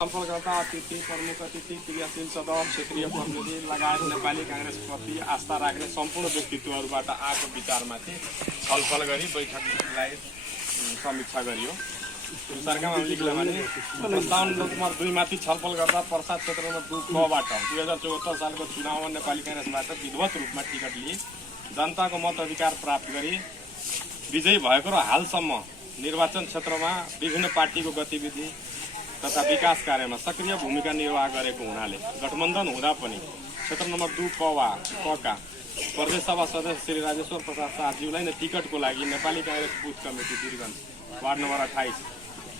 छलफलकर्ता अतिथि प्रमुख अतिथि क्रियाशील सदस्य क्षेत्रीय प्रतिनिधि लगायत नेपाली कांग्रेसप्रति आस्था राख्ने सम्पूर्ण व्यक्तित्वहरूबाट आएको विचारमाथि छलफल गरी बैठकलाई समीक्षा गरियो। सरकारमा लेख्ला भने प्रस्तावन नम्बर 2 माथि छलफल गर्दा प्रसाद क्षेत्र नम्बर 2 कबाट 2074 सालको चुनावमा नेपाली कांग्रेसबाट विधिवत रूपमा टिकट लिए जनताको मताधिकार प्राप्त गरी विजयी भएको र हालसम्म निर्वाचन क्षेत्रमा विभिन्न पार्टीको गतिविधि तथा विकास कार्यमा सक्रिय भूमिका निर्वाह गरेको हुनाले गठबन्धन हुँदा पनि क्षेत्र नम्बर 2 कका प्रदेश सभा सदस्य श्री राजेश्वर प्रसाद शाहज्यूलाई नै टिकटको लागि Nepali Congress booth committee Birgunj ward number 28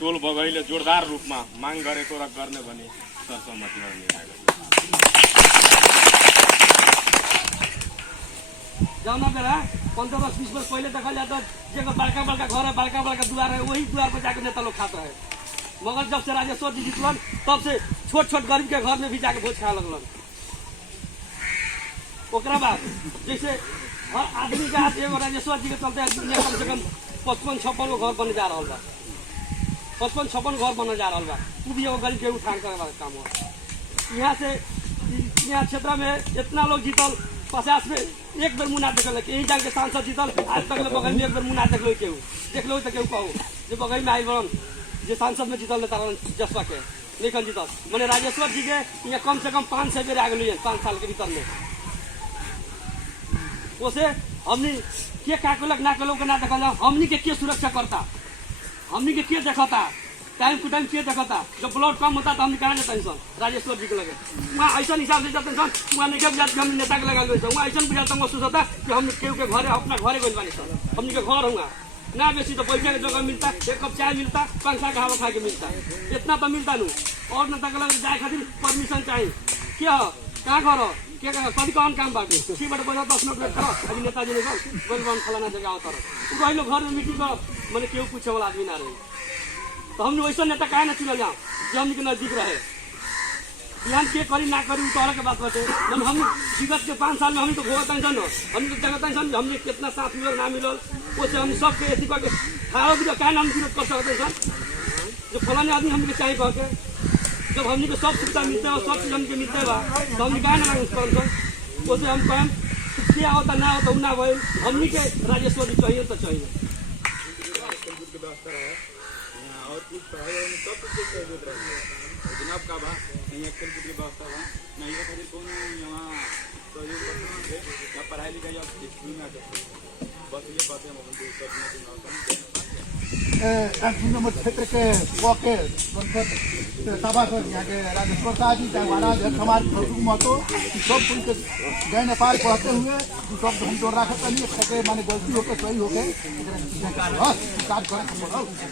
टोल बगैले जोरदार रूपमा माग गरेको र गर्ने भनी सरसम्मतिमा निर्णय गरियो। जाना बेला 15-20 वर्ष पहले देखा जाता जगह बड़का बड़का घर है, बड़का बड़का द्वार है, वही द्वार पर जाकर नेता लोग खाता है। मगर जब से राजेश्वर जी जीतलन तब से छोट छोट गरीब के घर में भी जाके भोज खाए लगलन। ओकरा बाद जैसे हर आदमी के हाथ एगो राजेश्वर जी के चलते कम से कम 55-56 घर बन जा रहा बा। 55-56 घर बन जा रहा बा। वो भी एगो गरीब के उठान करे वाला काम हो। यहाँ से यहाँ क्षेत्र में इतना लोग जीतल 50 में एक बार मुना देख लो। यही जान के सांसद जीतल आज तक बगल में एक बार मुना देख लो केहू देख लो तो केहू कहो जो बगल में आई बड़न जो सांसद में जीतल तारा जसवा के लेकिन जीतल मैंने राजेश्वर जी के यहाँ कम से कम 500 बेर आ गए 5 साल के भीतर में। उसे हमनी के का कलक ना कलो के ना देखल हमनी के सुरक्षा करता हमनी के देखता टाइम टू टाइम के देखता जब ब्लड कम होता तो हमने कहा जाता टेंशन राजेश्वर जी को लगे वहाँ ऐसा हिसाब से जाते सन वहाँ नहीं हम नेता के लगा गए वहाँ ऐसा बुझाता महसूस होता कि हम केहू के घर अपना घरे गए बानी सर हमने के घर होगा ना बेसी तो बैठने की जगह मिलता एक कप चाय मिलता पंखा का हवा खा के मिलता इतना तो मिलता नहीं और नेता के लगे जाए खातिर परमिशन चाहिए क्या हो कहाँ घर हो क्या कभी कौन काम बाटे सी बटे बोला 10 मिनट वेट करो अभी नेताजी ने बोल फलाना जगह होता रहो वही लोग घर में मीटिंग करो मैंने केहू पूछे वाला आदमी ना रहे तो हमने वैसा नेता काहे ना चुनल जाओ जो हमने के नजदीक रहे बिहान के करी ना करी उतर के बात बाटे जब हम विगत के 5 साल में हम तो भोग टेंशन हो हम तो जगह टेंशन हमने कितना साथ मिलल ना मिलल उससे हम सबके ऐसी करके खाओ भी काहे ना हम विरोध कर सकते सर जो फलाने आदमी हमके चाहिए कह के जब हमने को सब सुविधा मिलते है सब चीज हमके मिलते बा तो हमने काहे ना उससे हम कहें क्या होता ना होता ना भाई हमने के राजेश्वर जी चाहिए तो चाहिए और कुछ सब कुछ जनाब का बा नहीं एक्टर की व्यवस्था बा नहीं है खाली कौन यहाँ सहयोग करते हैं या पढ़ाई लिखाई आप स्कूल में आते बस ये बातें हम लोग नंबर क्षेत्र के वॉके सभासद यहाँ के राजेश्वर शाह जी महाराज हमारे महतो सब कुछ के जय नेपाल पढ़ते हुए सब हम जोड़ रखा नहीं सके माने गलती होकर सही होके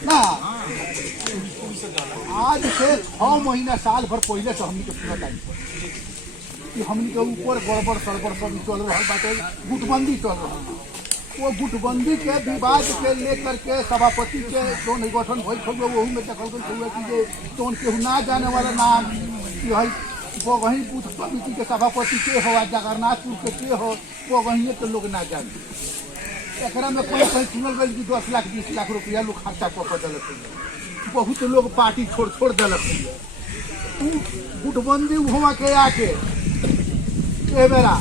ना आज से 6 महीना साल भर पहले से हमने के पूरा टाइम कि हमने के ऊपर गड़बड़ सड़बड़ सब चल रहा बाटे गुटबंदी चल रहा वो गुटबंदी के विवाद के लेकर के सभापति के जो गठन भइल हुए वही में देखल गई हुए कि जो केहू ना जाने वाला नाम कि है वो वही बूथ कमिटी के सभापति के हो जगन्नाथपुर के हो वो वही के लोग ना जाने एक में कहीं कहीं सुनल गई कि 10 लाख 20 लाख रुपया लोग खर्चा कर दिलक बहुत लोग पार्टी छोड़ दिलक गुटबंदी हुआ के आके बेरा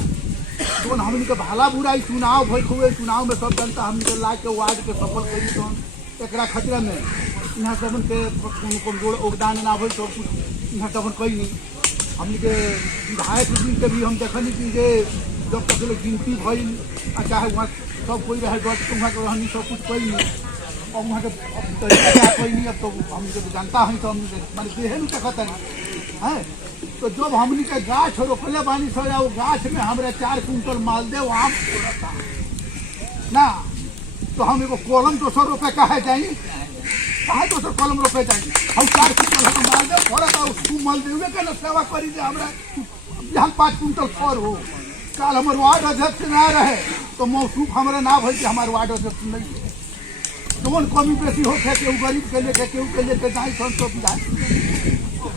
जोन हमने के भाला बुराई चुनाव भइल हुए चुनाव में सब जनता हमने के ला के वार्ड के सफल करी तो एक खतरा में यहाँ सबन के कमजोर योगदान ना भइल सब कुछ यहाँ सबन कही नहीं हमने के विधायक दिन के भी हम देखनी कि जब तक गिनती भइल चाहे वहाँ सब कोई रहे वहाँ के रहनी सब कुछ कही नहीं और वहाँ के तरीका कोई नहीं अब तो हमने जनता है तो हमने मैंने देहे नहीं सकता है तो जब हमने के गाछ रोपले बानी सर वो गाछ में हमारे 4 कुंटल मालदेव आम था ना तो हम एगो कलम 200 रुपये कहे जाएंगे कहे 200 कलम रुपये जाएंगे हम 4 कुंटल हम मालदेव फरत तू मालदेव के ना सेवा करी दे हमारा यहाँ 5 कुंटल फर हो कल हमारे वार्ड अध्यक्ष ना रहे तो मौसूफ हमारा ना भर हमारे वार्ड अध्यक्ष नहीं है कौन कमी बेसी हो केहू गरीब के लेके केहू के लेके जाए सब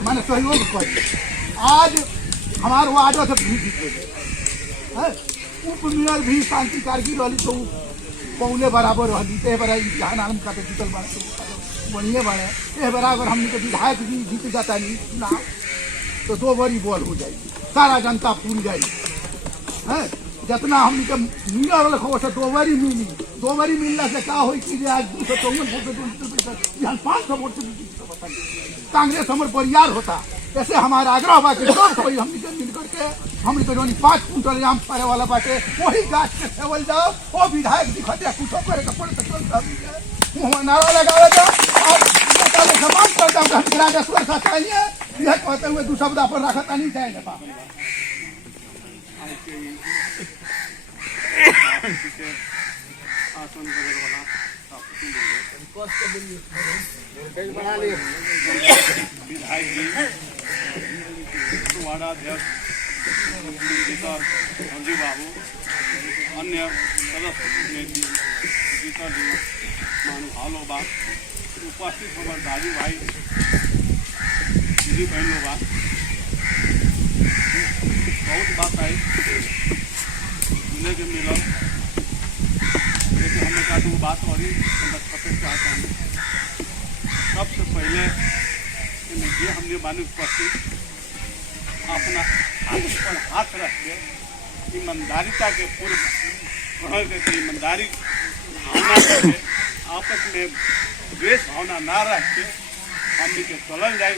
माने सहयोग कर आज हमारे वार्ड से भी जीते उप मेयर भी शांति कारगिल रही तो पौने बराबर रही बड़ा जहान आलम का जीतल बढ़िया बाड़े ये बेरा अगर हमने के विधायक भी जीत जाता नहीं चुनाव तो 2 बारी बॉल हो जाएगी, सारा जनता फूल जाएगी है। जितना हमने के मिल रखो से 2 बारी मिली, 2 बारी मिलने से क्या हो कि आज 254 यहाँ 500 वोट से कांग्रेस हमारे परिवार होता। ऐसे हमारा आग्रह बा कि सब कोई हमने के मिल करके हमने के जोनी 5 कुंटल आम पारे वाला बाटे वही गाछ के सेवल जाओ, वो विधायक दिखते कुछ करे के पड़े तो मुँह नारा लगावे जाओ और समाज कर जाओ राजेश्वर सा चाहिए यह कहते हुए 2 शब्द पर रखता नहीं चाहिए बाप विधायक जी वार्डाध्यक्ष संजीव बाबू अन्य सदस्य जीतल महानुभाव बा उपस्थित हमारे दादी भाई दीदी बहन लोग बा बहुत बात आई मिले के मिलल लेकिन हमने कहा वो बात और चाहता हूँ। सबसे पहले ये हमने मानी उपस्थित अपना हाथ पर हाथ रख के ईमानदारिता के पूर्व ग्रहण करके ईमानदारी भावना करके आपस में द्वेष भावना ना रख के हमने के चलल जाए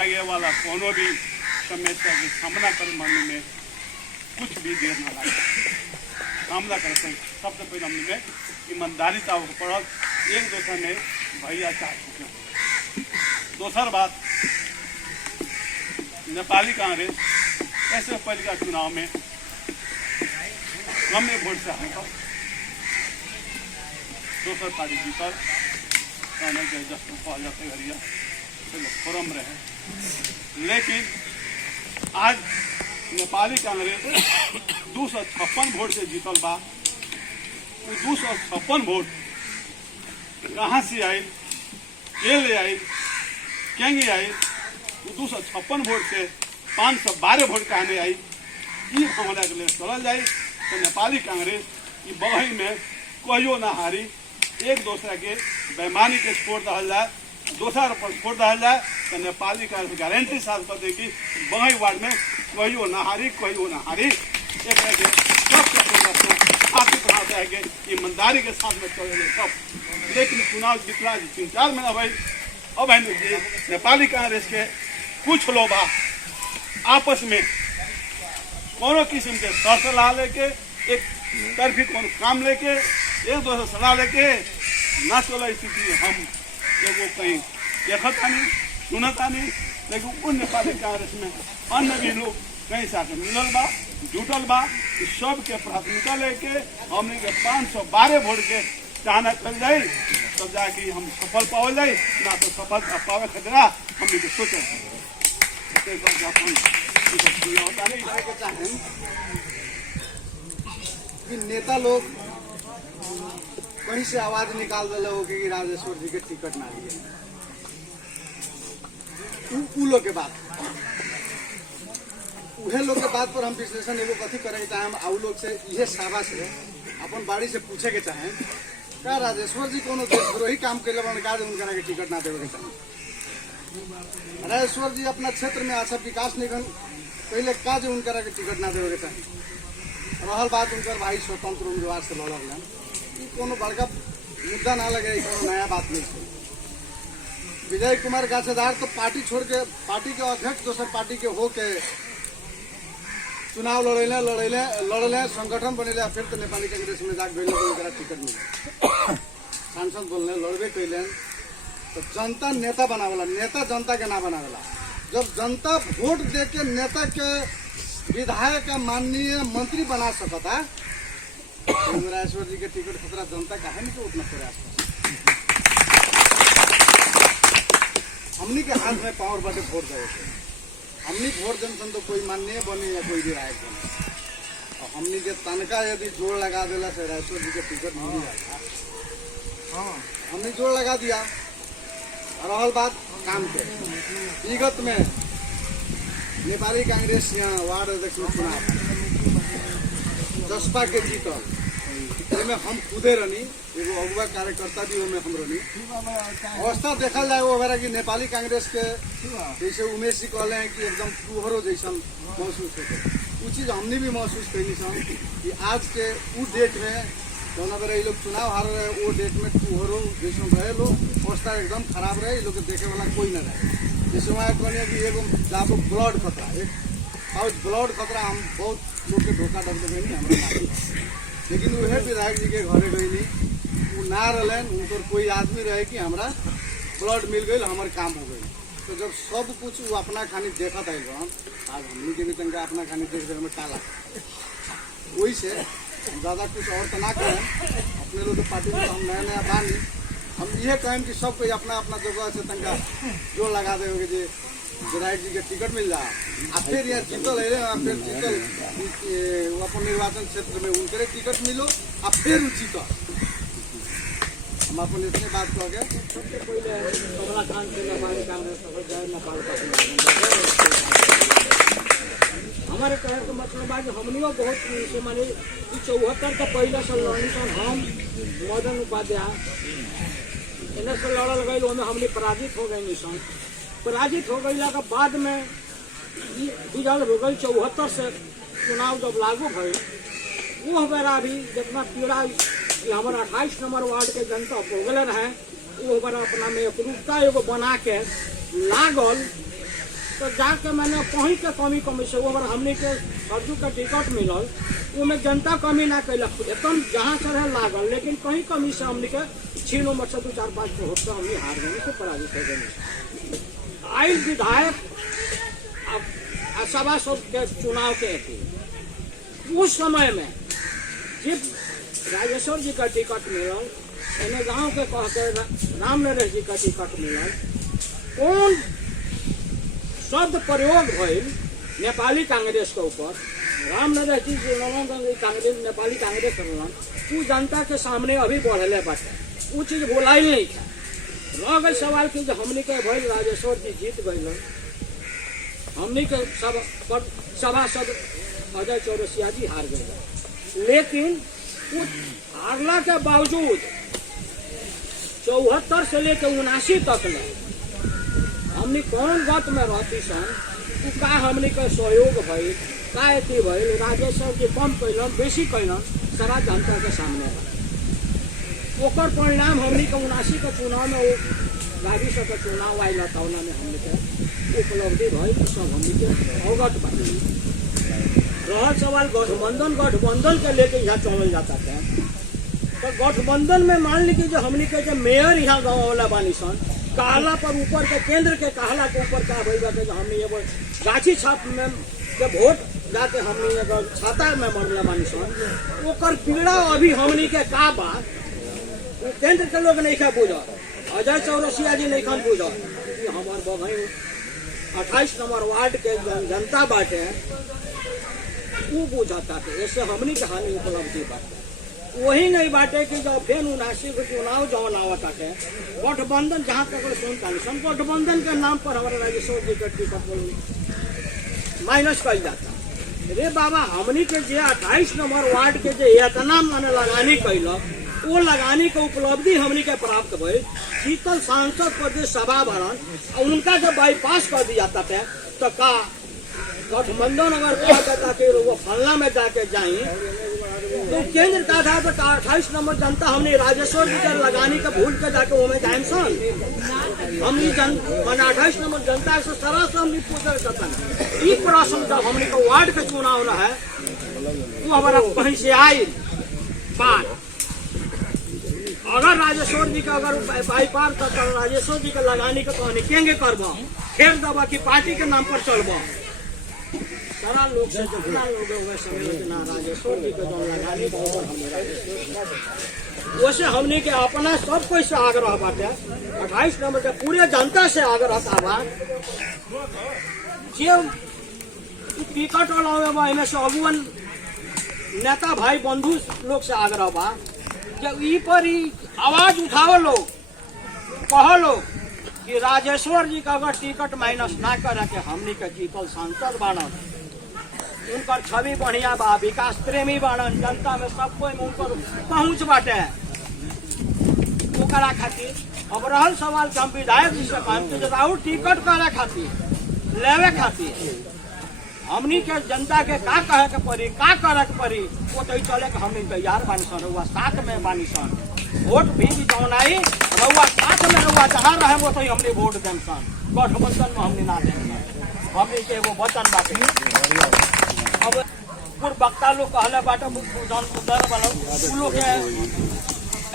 आगे वाला कोनो भी समस्या के सामना कर मन में कुछ भी देर ना लगे सामना कर सकते। सबसे पहले हमने में ईमानदारिता पड़ल एक दूसरे में भैया चाह चुके। दूसर बात नेपाली कांग्रेस ऐसे पहले का चुनाव में कम वोट से हारकर दोसर पार्टी जीतल फोरम रहे। लेकिन आज नेपाली कांग्रेस 256 वोट से जीतल बा। 256 वोट कहाँ से आई, के ले आई, केंगे आई? 256 वोट से 512 वोट कहने आई। ये हमारा के लिए चलल जाए तो नेपाली कांग्रेस की बगही में कहियो ना हारी। एक दूसरे के बेईमानी के छोड़ दहल जाए, दोसर पर छोड़ दहल जाए तो नेपाली कांग्रेस गारंटी साथ कर देगी बगही वार्ड में कहियो ना हारी, कहियो ना हारी। एक जाएंगे ईमानदारी के साथ में चलेंगे सब। लेकिन चुनाव जितना 3-4 महीना भाई अब है नेपाली कांग्रेस के कुछ लोग आपस में कोनो किस्म के सलाह लेके एक तरफी कोनो काम लेके एक दूसरे सलाह लेके ना चला स्थिति हम एगो कहीं देखता नहीं सुनता नहीं। लेकिन उन नेपाली कांग्रेस में अन्य भी लोग कहीं साथ मिलल बा जुटल बा। सब के प्राथमिकता लेके हमने के 512 वोट के चाहना चल जाए तब जाके हम सफल पावल जाए, ना तो सफल पावे खतरा हमने के सोचे कि नेता लोग कहीं से आवाज निकाल दिले हो कि राजेश्वर जी के टिकट ना दिए। उ लोग के बात उहे लोग के बात पर हम विश्लेषण एगो कथी करे चाहे हम आउ लोग से यह सावा से अपन बाड़ी से पूछे के चाहे का राजेश्वर जी कोनो देशद्रोही काम कैले बन का उनका के टिकट ना देवे के चाहे। राजेश्वर जी अपना क्षेत्र में अच्छा विकास निगम पहले का जो उनका के टिकट ना देवे के चाहे। रहल बात उनकर भाई स्वतंत्र उम्मीदवार से लड़ल है, कोनो बड़का मुद्दा ना लगे, कोनो नया बात नहीं है। विजय कुमार गाछेदार तो पार्टी छोड़ के पार्टी के अध्यक्ष दोसर पार्टी के हो के चुनाव लड़ले संगठन बनेले फिर तो नेपाली कांग्रेस में जाके भेजले टिकट मिले सांसद बोलने लड़बे कैले। तो जनता नेता बनावेला, नेता जनता के ना बनावेला। जब जनता वोट दे के नेता के विधायक का माननीय मंत्री बना सकता राजेश्वर जी के टिकट खतरा जनता का है नहीं तो उतना प्रयास कर। हमनी के हाथ में पावर बाटे वोट दे, हमनी वोट देन तो कोई माननीय बने या कोई विधायक बने। और हमनी के तनका यदि जोड़ लगा देला से राजेश्वर जी के टिकट मिल जाता, हाँ हमने जोड़ लगा दिया। रहल बात काम के विगत में नेपाली कांग्रेस यहाँ वार्ड अध्यक्ष चुनाव जसपा के जीतल एमे हम खुदे रहनी एगो अगुआ कार्यकर्ता भी ओमे हम रहनी अवस्था देखल जाए वो कि नेपाली कांग्रेस के जैसे उमेश जी कहले हैं कि एकदम तुहरो जैसा महसूस होते वो चीज़ हमने भी महसूस कैली सन कि आज के उ डेट में जौन बेरा ये लोग चुनाव हार रहे वो डेट में तुहरो जैसे रहे लोग अवस्था एकदम खराब रहे ये लोग के देखे वाला कोई ना रहे जैसे वहाँ कहने कि एगो जाबो ब्लड खतरा एक पाउच ब्लड खतरा हम बहुत लोग के धोखा डर देवे नहीं हमारे लेकिन वह विधायक जी के घरे गई वो ना रहन उनकर कोई आदमी रहे कि हमरा ब्लड मिल गई हमारे काम हो गई तो जब सब कुछ वो अपना खानी देखा था आज हमने के भी तनका अपना खानी देख देने में टाला वही से ज़्यादा कुछ और तो ना करें अपने लोग पार्टी में हम नया नया बानी हम ये कहें कि सब कोई अपना अपना जगह से तनका जोर लगा दे जी विधायक जी के टिकट मिल जाए अब फिर यहाँ जीतल है फिर जीतल वो अपन निर्वाचन क्षेत्र में उनके टिकट मिलो अब फिर जीतल हम अपन इतने बात कह गए हमारे कहने का मतलब है कि हमने बहुत से माने 74 के पहले से लड़नी हम मदन उपाध्याय इन्हें से लड़ल गई हमने पराजित हो गए निशान पराजित हो गई के बाद में रिजल्ट हो गई 74 से चुनाव जब लागू भई वो बेरा भी जितना पीड़ा हमारे 28 नंबर वार्ड के जनता भोगले रहे वो बेरा अपना में एकरूपता एगो बना के लागल तो जाके मैंने कहीं के कमी से वो हमने के सरजू का टिकट मिलल वो में जनता कमी ना कैलक एकदम जहाँ से रहे लागल लेकिन कहीं कमी से हमने के 6 नंबर से 2-4-5 को होता हमने हार गए से पराजित हो गए आई विधायक सभासद के चुनाव के थी उस समय में जब राजेश्वर जी का टिकट मिलल इन्हें गाँव के कह के राम नरेश जी का टिकट मिलल कौन शब्द प्रयोग भइल नेपाली कांग्रेस के ऊपर राम नरेश जी कांग्रेस नेपाली कांग्रेस रहलन वो जनता के सामने अभी बढ़ले बाटे वो चीज़ बोलाई नहीं था रह गई सवाल की जो हमने के भइल राजेश्वर जी जीत गई हमने के सभासद अजय चौरसिया जी हार गए लेकिन हारला के बावजूद 74 से लेकर 79 तक में हमने कौन गत में रहती सन का हमने के सहयोग भइल का अथी भइल राजेश्वर जी कम कैलन बेसी कैलन सारा जनता के सामने ओकर परिणाम हमने के 79 के चुनाव में वो गाड़ी से चुनाव आयल तौना में हमने के उपलब्धि भइल सब हमने के अवगत बात रहल सवाल गठबंधन के लेके यहाँ चलल जाता है तो गठबंधन में मान ली कि जो हमने के जो मेयर यहाँ गाँव वाला बानी सन कहला पर ऊपर के केंद्र के कहला के ऊपर क्या भइल बाटे जो हमने एगो गाछी छाप में के वोट जाके हमने एगो छाता में मरला बानी सन ओकर पीड़ा अभी हमने के का बा केंद्र के लोग नहीं खा बुझा अजय चौरसिया जी नहीं खान बुझा कि हमारे बगही 28 नंबर वार्ड के जनता बाटे वो बुझाता थे ऐसे हमने कहानी उपलब्धि बाटे वही नहीं बाटे कि जब फिर 79 के चुनाव जौन आवत आते गठबंधन जहाँ तक सुनता नहीं गठबंधन के नाम पर हमारे राजेश्वर जी के टिकट माइनस कर जाता रे बाबा हमनी के जो 28 नंबर वार्ड के जो इतना माने लगानी कैलक वो लगाने के उपलब्धि हमनी के प्राप्त भई शीतल सांसद पर जो सभा भरन उनका जब बाईपास कर दिया जाता है तो का गठबंधन अगर कहता कि वो फलना में जाके जाए तो केंद्र का आधार पर 28 नंबर जनता हमने राजेश्वर जी के लगाने के भूल के जाके वो में जाए सन हमने 28 नंबर जनता से सरासर हमने पूछा करता ये प्रश्न जब हमने को वार्ड के चुनाव रहा है वो हमारा कहीं से आई बात अगर राजेश्वर जी का अगर बाईपास कर राजेश्वर जी के लगाने के कहने केंगे करब फेर दबा की पार्टी के नाम पर चलब सारा लोग से जितना लोग राजेश्वर जी के जो लगाने वैसे हमने के अपना सब कोई से आग्रह बाटे 28 नंबर के पूरे जनता से आग्रह था जे टिकट वाला इनमें से अगुवन नेता भाई बंधु लोग से आग्रह बा जब ई पर ही आवाज उठाओ लोग कहो लोग कि राजेश्वर जी का अगर टिकट माइनस ना करे के हमनी के जीतल सांसद बनल उनकर छवि बढ़िया बा, विकास प्रेमी बाड़न, जनता में सब कोई में उनकर पहुंच बाटे। ओकरा खातिर अब रहल सवाल कि हम विधायक जी से कहम कि जराउ टिकट करे खातिर लेवे खातिर हमनी के जनता के का कहे के पड़ी, का करे के पड़ी, वो तो चले के हमनी तैयार बानी सन, रउआ साथ में बानी सन। वोट भी जौन आई रउआ साथ में, रउआ जहाँ रहे वो तो हमने वोट देम सन, गठबंधन में हमने ना देम। हमनी के एगो वचन बाटे। अब पूर्व वक्ता लोग कहले बाटे जौन उधर वाला उ लोग के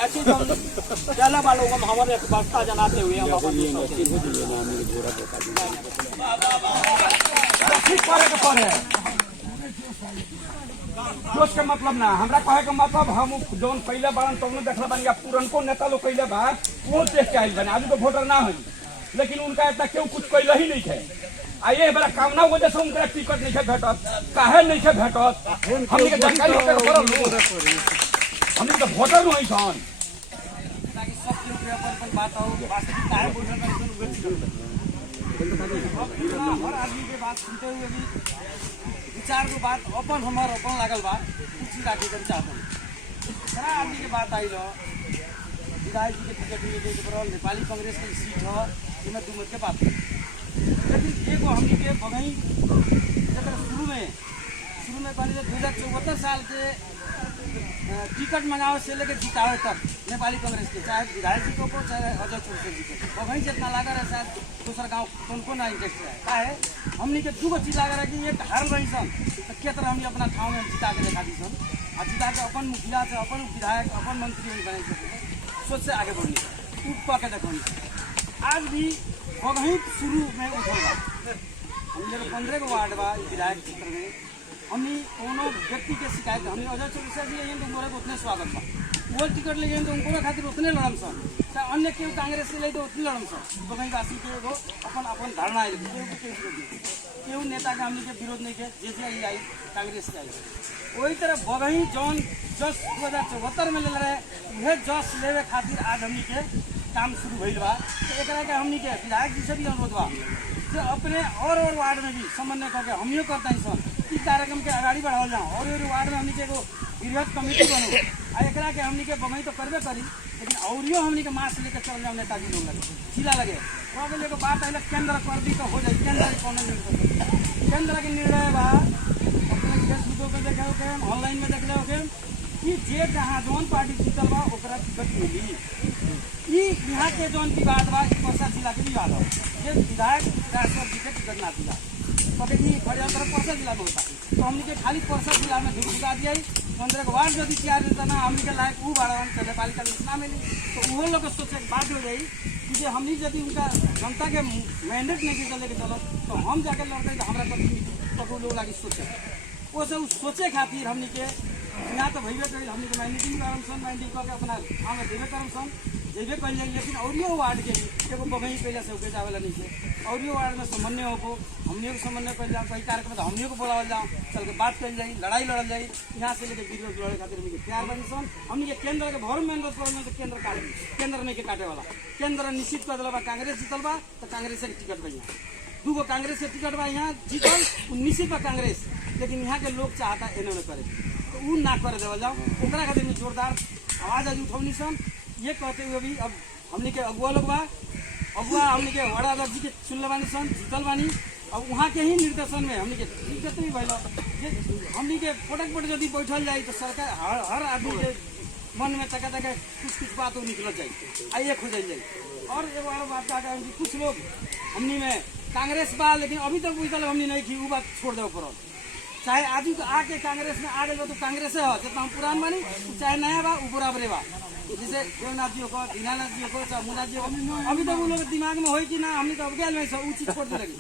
ऐसी चला वालों को हमारे एक वक्ता जनाते हुए हम सोच के मतलब ना हमरा कहे के मतलब हम जौन पहले बारन तुमने देखला बानी, पुरनको नेता लोग पहले बा वो देख के आइल बने, अभी तो वोटर ना हुई, लेकिन उनका इतना क्यों कुछ कैल ही नहीं है। आ ये बड़ा कामना वजह से उनका टिकट नहीं है भेटत, काहे नहीं है भेटत, हमनी के जानकारी होके हमनी तो वोटर नहीं छन। ताकि सब लोग के अपन बात हो, वास्तविक काहे बोलना का हर आदमी के बात सुनते हुए भी विचार को बात अपन हमार अपन लागल बा कुछ राखे कर चाहत सारा आदमी के बात आई लो विधायक जी के टिकट मिले के बरल नेपाली कांग्रेस की सीट हो, इनमें दू मत के बात। लेकिन एगो हमनी के बगई जब शुरू में बनी 2074 साल के टिकट मंगावे से लेकर जितावे तक नेपाली कांग्रेस के, चाहे विधायक जी को चाहे अजय चौधरी जी को, वहीं जितना लगा रहा शायद दूसरा गाँव उनको ना इंटरेस्ट है। का है हमनी के दूगो चीज लगा रहा कि एक हार रही सन तो के तरह हमने अपना ठाव में जिता के देखा दी सन, आ जिता के अपन मुखिया से अपन विधायक अपन मंत्री बने सके, सोच से आगे बढ़नी उठ पा के देखनी। आज भी वहीं शुरू में उठेगा हम जब 15 को वार्ड बा विधायक क्षेत्र में हमनी कोनो व्यक्ति के शिकायत हमने अजय चौधरी जी आइए तो मोरे उतने स्वागत बा, वो टिकट ले तो उनको खातिर उतने लड़म सन, चाहे अन्य केहू कांग्रेस से ले तो उतने लड़म सन। बगई वासी के एगो अपन धारणा आई केहू नेता के हमनी के विरोध नहीं के जे आई कांग्रेस के आई। वही तरह बगही जौन जस 2074 में ले रहे वह जस लेवे खातिर आज हमनी के काम शुरू भइल बा। तो एकरा के हमनी के विधायक जी से भी अनुरोध बा कि अपने और वार्ड में भी समन्वय करके हमनियो करता ही सन इस कार्यक्रम के आगाड़ी बढ़ाओ जाओ और वार्ड में हमनी के एगो बृहद कमेटी बनो आ एकरा के हमनी के बगई तो करबे करी, लेकिन औरियो हमनी के मास लेके चल जाओ नेताजी लोग लगे जिला लगे तो एगो बात आइल केंद्र कर दी तो हो जाए। केंद्र कौन केंद्र के निर्णय बा अपने फेसबुक पे देखे होके ऑनलाइन में देख ले कि जे जहाँ जौन पार्टी जीतल बा ओकरा टिकट मिली। यहाँ के जौन विवाद बा परसा जिला के विवाद हो ये विधायक राष्ट्र जी के टिकट ना दिला पकड़ी खड़े परसा जिला में होता तो हमने के खाली परसा जिला में ढुका दिया 15 वार्ड यदि तैयार रहता ना हमने के लायक वो बाड़न तो नेपाली का ना मिली तो वो लोग सोचे बात हो जाए कि हमने यदि उनका जनता के मैंडेट नहीं दे लेके चलो तो हम जाके लड़ते तो हमारा कभी लोग लागे सोचे वो सब सोचे खातिर हमने के यहाँ तो भैया करी हमने के मैंडेटिंग करम सन मैंडेटिंग करके अपना काम में देवे करम सन जेबे कर जाए। लेकिन औरियो वार्ड के एगो बगही पहले से होके जावेला नहीं है औरियो वार्ड में समन्वय हो हमने को समन्वय कर जाओ कई कार्यक्रम हमने को बोलावल जाओ चल के बात कर जाए लड़ाई लड़ल जाए यहाँ से लेके विरोध लड़े खातिर हमने तैयार बनी सन। हमने के केंद्र के भर में अनुरोध कर तो केंद्र काटे केंद्र नहीं के काटे वाला केंद्र निश्चित कर दिला कांग्रेस जीतल बा तो कांग्रेस के टिकट बा यहाँ दूगो कांग्रेस के टिकट बा यहाँ जीतल निश्चित बा कांग्रेस, लेकिन यहाँ के लोग चाहता एने करे तो उ ना कर देवल जाओ ओकरा खातिर जोरदार आवाज आज उठौनी सन। ये कहते हुए भी अब हमने के अगुआ लोग बा अगुआ हमने के वड़ा अध्यक्ष जी के सुनले बानी सन जीतल बानी अब वहाँ के ही निर्देशन में हमने के दिक्कत भी भैल हमने के पटक यदि बैठल जाए तो सरकार हर आदमी के मन में तक कुछ बात निकल जाए आ एक हो जाए। और एगो और बात का कुछ लोग हमनी में कांग्रेस बा लेकिन अभी तक बुझल हमनी नहीं की वो बात छोड़ देव पड़ल चाहे आदमी तो आके कांग्रेस में आ गए तो कांग्रेस है जितना हम पुरान बानी चाहे नया बा वो बराबरे बा जैसे देवनाथ जी को दीनानाथ जी को चाहे मुन्ना जी को अभी तो वो लोग दिमाग में हो कि ना हमने तो अब गया नहीं सब चीज छोड़ दे लगी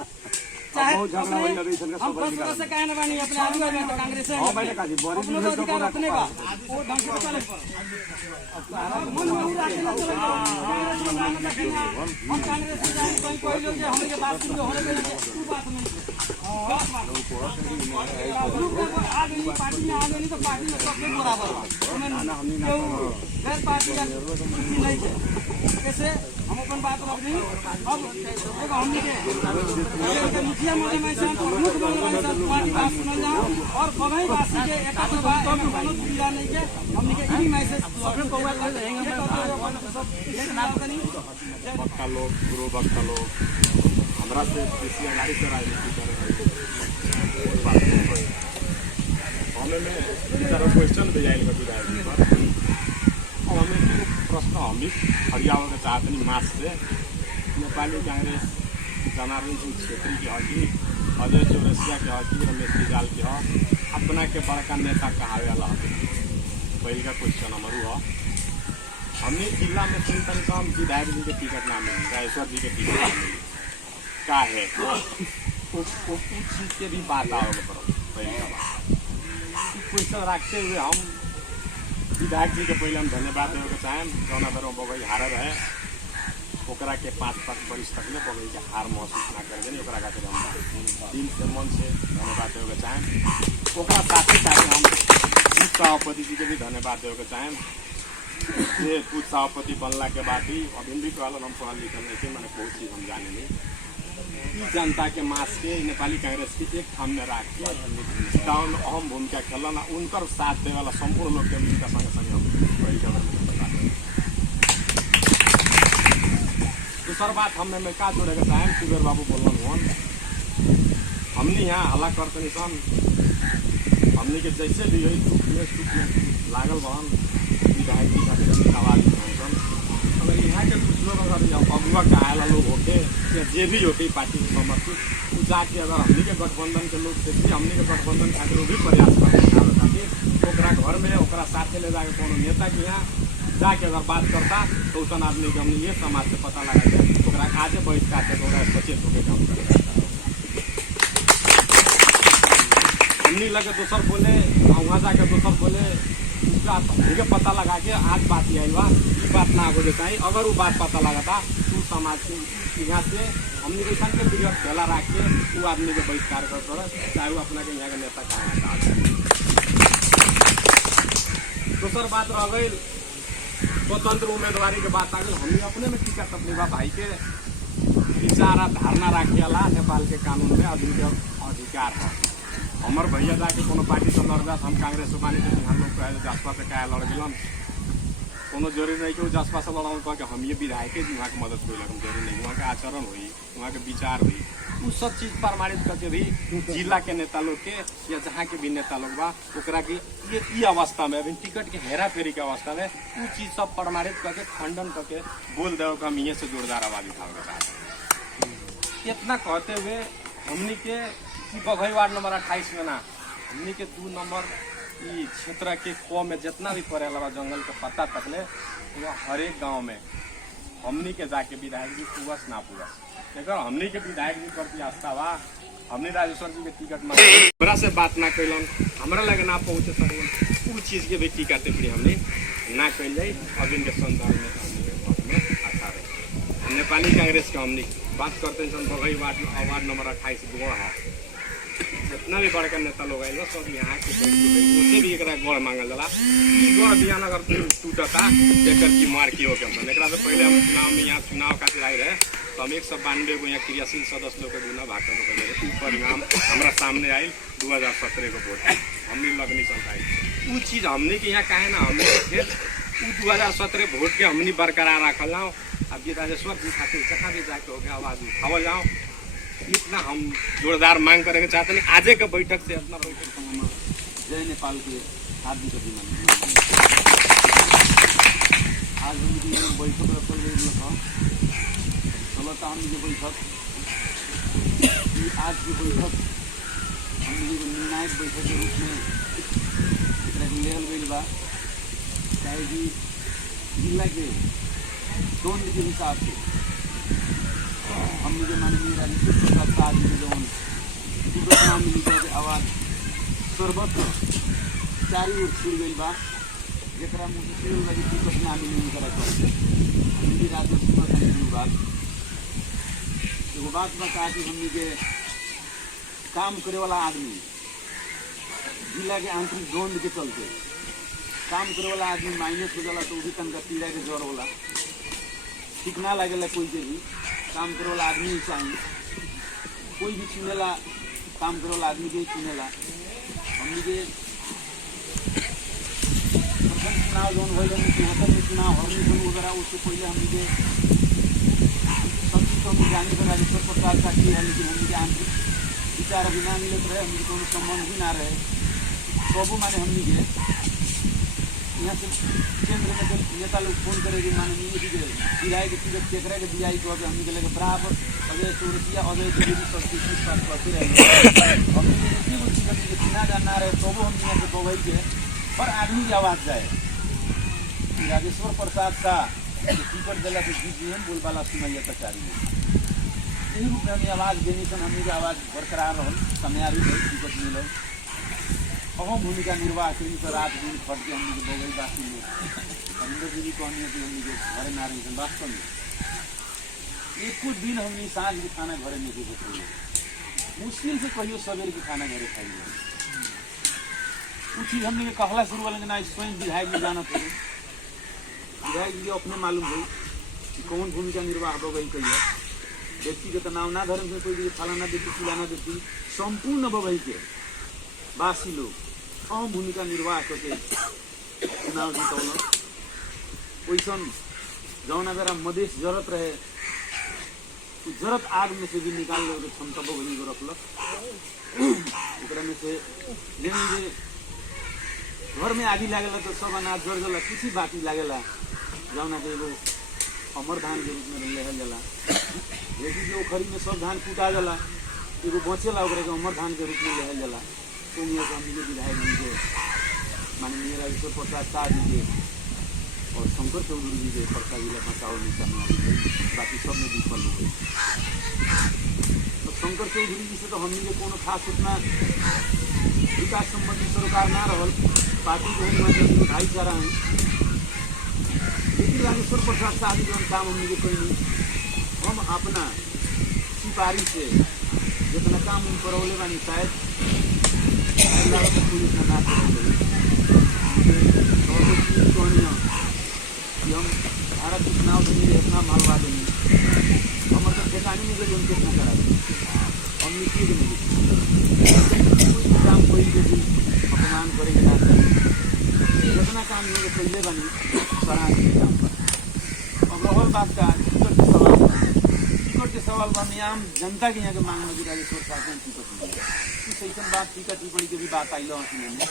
चाहे हम 10 वर्ष से कहे ना बानी अपने आदमी में तो कांग्रेस है अपने को अधिकार अपने बा वो ढंग से चले मन में उड़ा के चले हम कांग्रेस से जाए कोई कोई लोग हमने के बात सुन होने के लिए बात नहीं आगे पार्टी में आगे नहीं तो पार्टी में सब बराबर गैर पार्टी नहीं है कैसे हम अपन बात रख दी। अब देखो हमने के मुखिया मोदी में से प्रमुख बन रहे हैं पार्टी बात सुनल जाओ और बगई वासी के एक तो बात में कोनो पीड़ा नहीं के हमने के ई मैसेज सब को रहेंगे सब एक नाम नहीं का लोग पूर्वक का लोग हमरा से किसी गाड़ी से राजनीति कर रहे हैं। हमें में क्वेश्चन भी जाएगा विधायक पर और हमें प्रश्न हम भी हरियाणा के चाहते नहीं मास से नेपाली कांग्रेस जनार्दन सिंह छेत्री की हकी अजय चौरसिया के हकी रमेश रिजाल के ह अपना के बड़का नेता कहावे वाला पहले का क्वेश्चन हमारू है। हमने जिला में सुन तन काम विधायक जी के टिकट ना मिली, राजेश्वर जी के टिकट ना मिली का है उस चीज के भी बात आओगे पर पहले का बात क्वेश्चन रखते हुए हम विधायक जी के पहले हम धन्यवाद देवे चाहें जौना दर बगई हार रहे ओकरा के 5 वर्ष तक में बगई के हार महसूस ना कर देनी ओकरा खातिर हम दिल से मन से धन्यवाद देवे चाहें। ओकरा साथे साथे हम पूर्व सभापति जी के भी धन्यवाद देवे चाहें जे पूर्व सभापति बनला के बाद भी अभी भी कहलन हम पढ़ल लिखल नहीं मैंने बहुत चीज हम जाने नहीं जनता के मास के नेपाली कांग्रेस की एक ठाम में रख के डाउन अहम भूमिका खेलन उनकर साथ दे वाला संपूर्ण लोग के उनका संग संग हम दूसर बात हमने में का जोड़े के चाहें कुबेर बाबू बोलन हुआ हमने यहाँ हल्ला करते नहीं सन हमने के जैसे भी यही सुख में लागल बहन विधायक जी का सवाल अगर यहाँ के कुछ लोग अगर अगुआ का आया लोग होके या जे भी होके पार्टी के समर्थित जाके अगर हमने के गठबंधन के लोग देखिए हमने के गठबंधन खातिर वो भी प्रयास करते खातिर ओकरा घर में ओकरा साथे ले जाके कोनो नेता के यहाँ जाके अगर बात करता तो उस आदमी के हमने ये समाज से पता लगा के ओकरा आगे बहिष्कार के सचेत होकर काम करेगा। हमने लगे दोसर बोले वहाँ जाके दोसर बोले उसका पता लगा के आज बात आई बा बात ना हो देता है अगर वो बात पता लगा था तो समाज के यहाँ से हमने के संग के खेला रख के वो आदमी के बहिष्कार कर चाहे वो अपना के यहाँ के नेता कहा दोसर बात रह गई स्वतंत्र उम्मीदवारी के बात आ गई हमने अपने में टिकट अपने भाई के विचारा धारणा रखे वाला नेपाल के कानून में अधिकार है हमार भैया जाके कोनो पार्टी से लड़ जात हम कांग्रेस से बानी हम लोग कहे जसपा से क्या लड़ गलन कोनो जरूरी नहीं कि वो जसपा से लड़ाऊँ कह के हम ये विधायक जी वहाँ की मदद कोई लगन जरूरी नहीं वहाँ के आचरण हुई वहाँ के विचार हुई वो सब चीज़ प्रमाणित करके भी जिला के नेता लोग के या जहाँ के भी नेता लोग बा ओकरा की ये अवस्था में अभी टिकट के हेरा फेरी के अवस्था में वो चीज़ सब प्रमाणित करके खंडन करके बोल दे हम ये से जोरदार आवाज उठावे चाहते इतना कहते हुए हमनी के बघई वार्ड नंबर 28 में ना हमनी के 2 नंबर क्षेत्र के क में जितना भी पड़ेला बा जंगल के पत्ता तकले हर एक गांव में हमनी के जाके विधायक जी पूरस ना पूरस देखो हमनी के विधायक जी प्रति आस्था बा हमने राजेश्वर जी के टिकट में हमरा से बात ना कैलन हमरा लगे ना पहुँचे सकल वो चीज़ के भी टिकट टिप्पणी हमने ना कैल जाए अभी के संदर्भ में आशा रहे नेपाली कांग्रेस के हमने बात करते हैं बघई वार्ड नंबर 28 गोड़ है जितना भी बड़का नेता लोग आए सब यहाँ के उसे भी एक गढ़ मांगल जाला गढ़ बिहान अगर टूटता एक की मार की हो के एक से पहले हम चुनाव में यहाँ चुनाव खातिर आई रहे तो हम 192 को यहाँ क्रियाशील सदस्य लोग के गुना भाग परिणाम हमारा सामने आई 2017 को वोट हमने लगनी चलता वो चीज़ हमने के यहाँ कहे ना हमने फिर 2017 वोट के हमने बरकरार रखल जाओ अब ये राजेश्वर जी खातिर जहाँ भी जाके हो गया आवाज उठावल जाओ इतना हम जोरदार मांग करेंगे चाहते नहीं आज के बैठक से अपना बैठक जय नेपाल के आदमी को आज हम बैठक रखल चलता हम जो बैठक आज की बैठक हम निर्णायक बैठक के रूप में लेवल गई बा चाहे कि जिला के दोन के हिसाब से हमने जो माननीय राजेश्वर प्रसाद साहब जी जो टिकट मिली के आवाज सर्वत्र चारी ओर छिड़ गई बा जरा मुश्किल लगे टिकट ना मिली हमने राजेश्वर प्रसाद बात एगो बात बता कि हमने के काम करे वाला आदमी जिला के आंतरिक द्वंद के चलते काम करे वाला आदमी माइनस हो जाला तो भी तनका पीड़ा के जर होला ठीक ना लगेला कोई के भी काम करे वाला आदमी ही चाहिए। कोई भी चुनेला काम करे वाला आदमी के ही चुनेला। हमनी के चुनाव जौन भइल चुनाव हरनी वगैरह उससे पहले हमनी के सब चीज तो हमनी जानी के राजेश्वर प्रसाद का की हमनी के आंतरिक विचार अभी ना मिलत रहे, हमनी कोनो संबंध भी ना रहे। सबो माने हमनी के यहाँ से केंद्र में जब नेता लोग फोन करेगी माननीय जी के विधायक के टिकट केकरा के दियाई तो हमनी के लेके बराबर अजय चौरसिया अजय द्विवेदी सबकी बात करते रहे। हमनी के किसी को टिकट के चिन्हा जानना रहे तो वो हम यहाँ से कहबै के हर आदमी की आवाज जाए। राजेश्वर प्रसाद का टिकट दिला के जीवन बोलबाला सुनैया कचारी यही रूप में हमने आवाज देने से हमनी के आवाज बरकरार रहल समयारी टिकट मिलल। अहम भूमिका निर्वाह करी तो रात दिन खट के हमनी के बगल बाकी लोग हरिंदर जी कहनी है कि हमनी के घरे ना रही वास्तव में एक कुछ दिन हमनी साँझ के खाना घरे में खाइए, मुश्किल से कहियो सवेर के खाना घरे खाइए। कुछ चीज हमने कहला शुरू वाले ना स्वयं विधायक जी जानत हो, विधायक जी अपने मालूम हो कि कौन भूमिका निर्वाह बगई कहिए। व्यक्तिगत नाम ना धर्म से कोई फलाना देती फलाना देती संपूर्ण बगई के बासी लोग अहम भूमिका निर्वाह करके चुनाव जीतौल। वैसन जौन अगर मधेश जरत रहे जरत आग में से भी निकाल लोग क्षमता बगनी को रखल में से लेकिन घर में आगी लागेला तो सब अनाज जड़ जाला, कुछ ही बाकी लागेला जौना के एगो अमर धान के रूप में लेहल जाला। लेकिन जो खरी में सब धान कूटा जाला एगो बचेला ओकरा के अमर धान के रूप में लेहल जाला। तो यहाँ से हमने विधायक जी के माननीय राजेश्वर प्रसाद शाह जी के और शंकर चौधरी जी के पर्चा जिला बचाव में करना बाकी सब में विफल हो गई। तो शंकर चौधरी जी से तो हमने के कोनो खास उतना विकास संबंधी सरोकार ना रहल, पार्टी जो है भाईचारा है। लेकिन राजेश्वर प्रसाद शाह जी जो काम हमने के कोई नहीं, हम अपना सिपाही से जितना काम उन करौले बानी शायद पुलिस में ना हम भारत के चुनाव देंगे इतना मालवा देंगे हम मतलब ठेकाने में गए उनके इतना करा हम लिखिए कि नहीं कोई काम कोई के भी अपमान करेंगे ना जितना काम होगा पहले बनी सराहनीय काम पर। अब रहल बात का टिकट के सवाल बनी आम जनता के यहाँ के मांग लगी राजेश्वर शासन टिकट कुछ ऐसा बात टिकट टिप्पणी के भी बात आई सुने में अब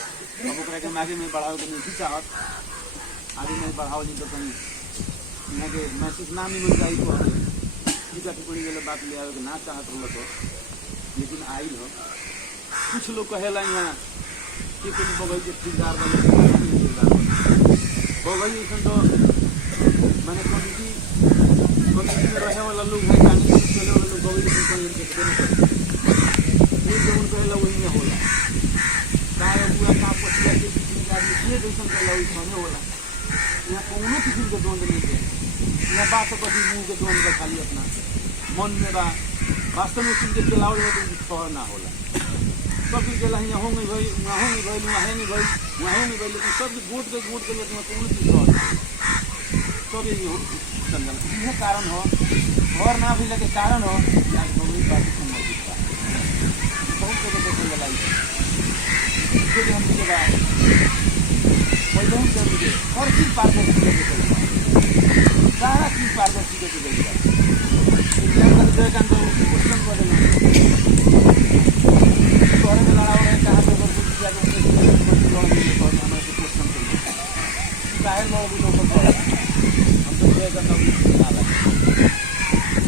ओकरा के आगे में बढ़ाओ के नहीं चाहत आगे में बढ़ाओ जी तो कहीं यहाँ के मैसेज ना मिल जाए तो टिकट टिप्पणी के बात ले आवे के ना चाहत हो तो लेकिन आई हो। कुछ लोग कहेला यहाँ कि तुम बगई के ठेकेदार बगई ऐसा तो मैंने कमिटी में रहे वाला लोग है जाने चले वाले लोग बगई जो उनको वही में होला चाहे पूरा काम पछिया के बीच में आदमी ये जैसा कहला वही में होला। यहाँ कोनो किस्म के द्वंद नहीं है, यहाँ बात तो कभी मुँह के द्वंद खाली अपना मन में बा वास्तव में उसके चलावल में तो शहर ना होला। सब चला यहाँ हो नहीं भाई वहाँ हो नहीं भाई वहाँ नहीं भाई वहाँ नहीं भाई लेकिन सब वोट के लेकिन कोनो चीज शहर सब यही कारण हो घर ना भी लगे कारण हो आज बहुत बात संबंधित बा बहुत जगह देखे लड़ाई इसके हम के बाद पहले हम जरूरी हर चीज पारदर्शी सारा चीज पारदर्शी के क्वेश्चन करे घर में लड़ा रहे कहाँ पे हमारे क्वेश्चन चाहे लोग भी लोग हम तो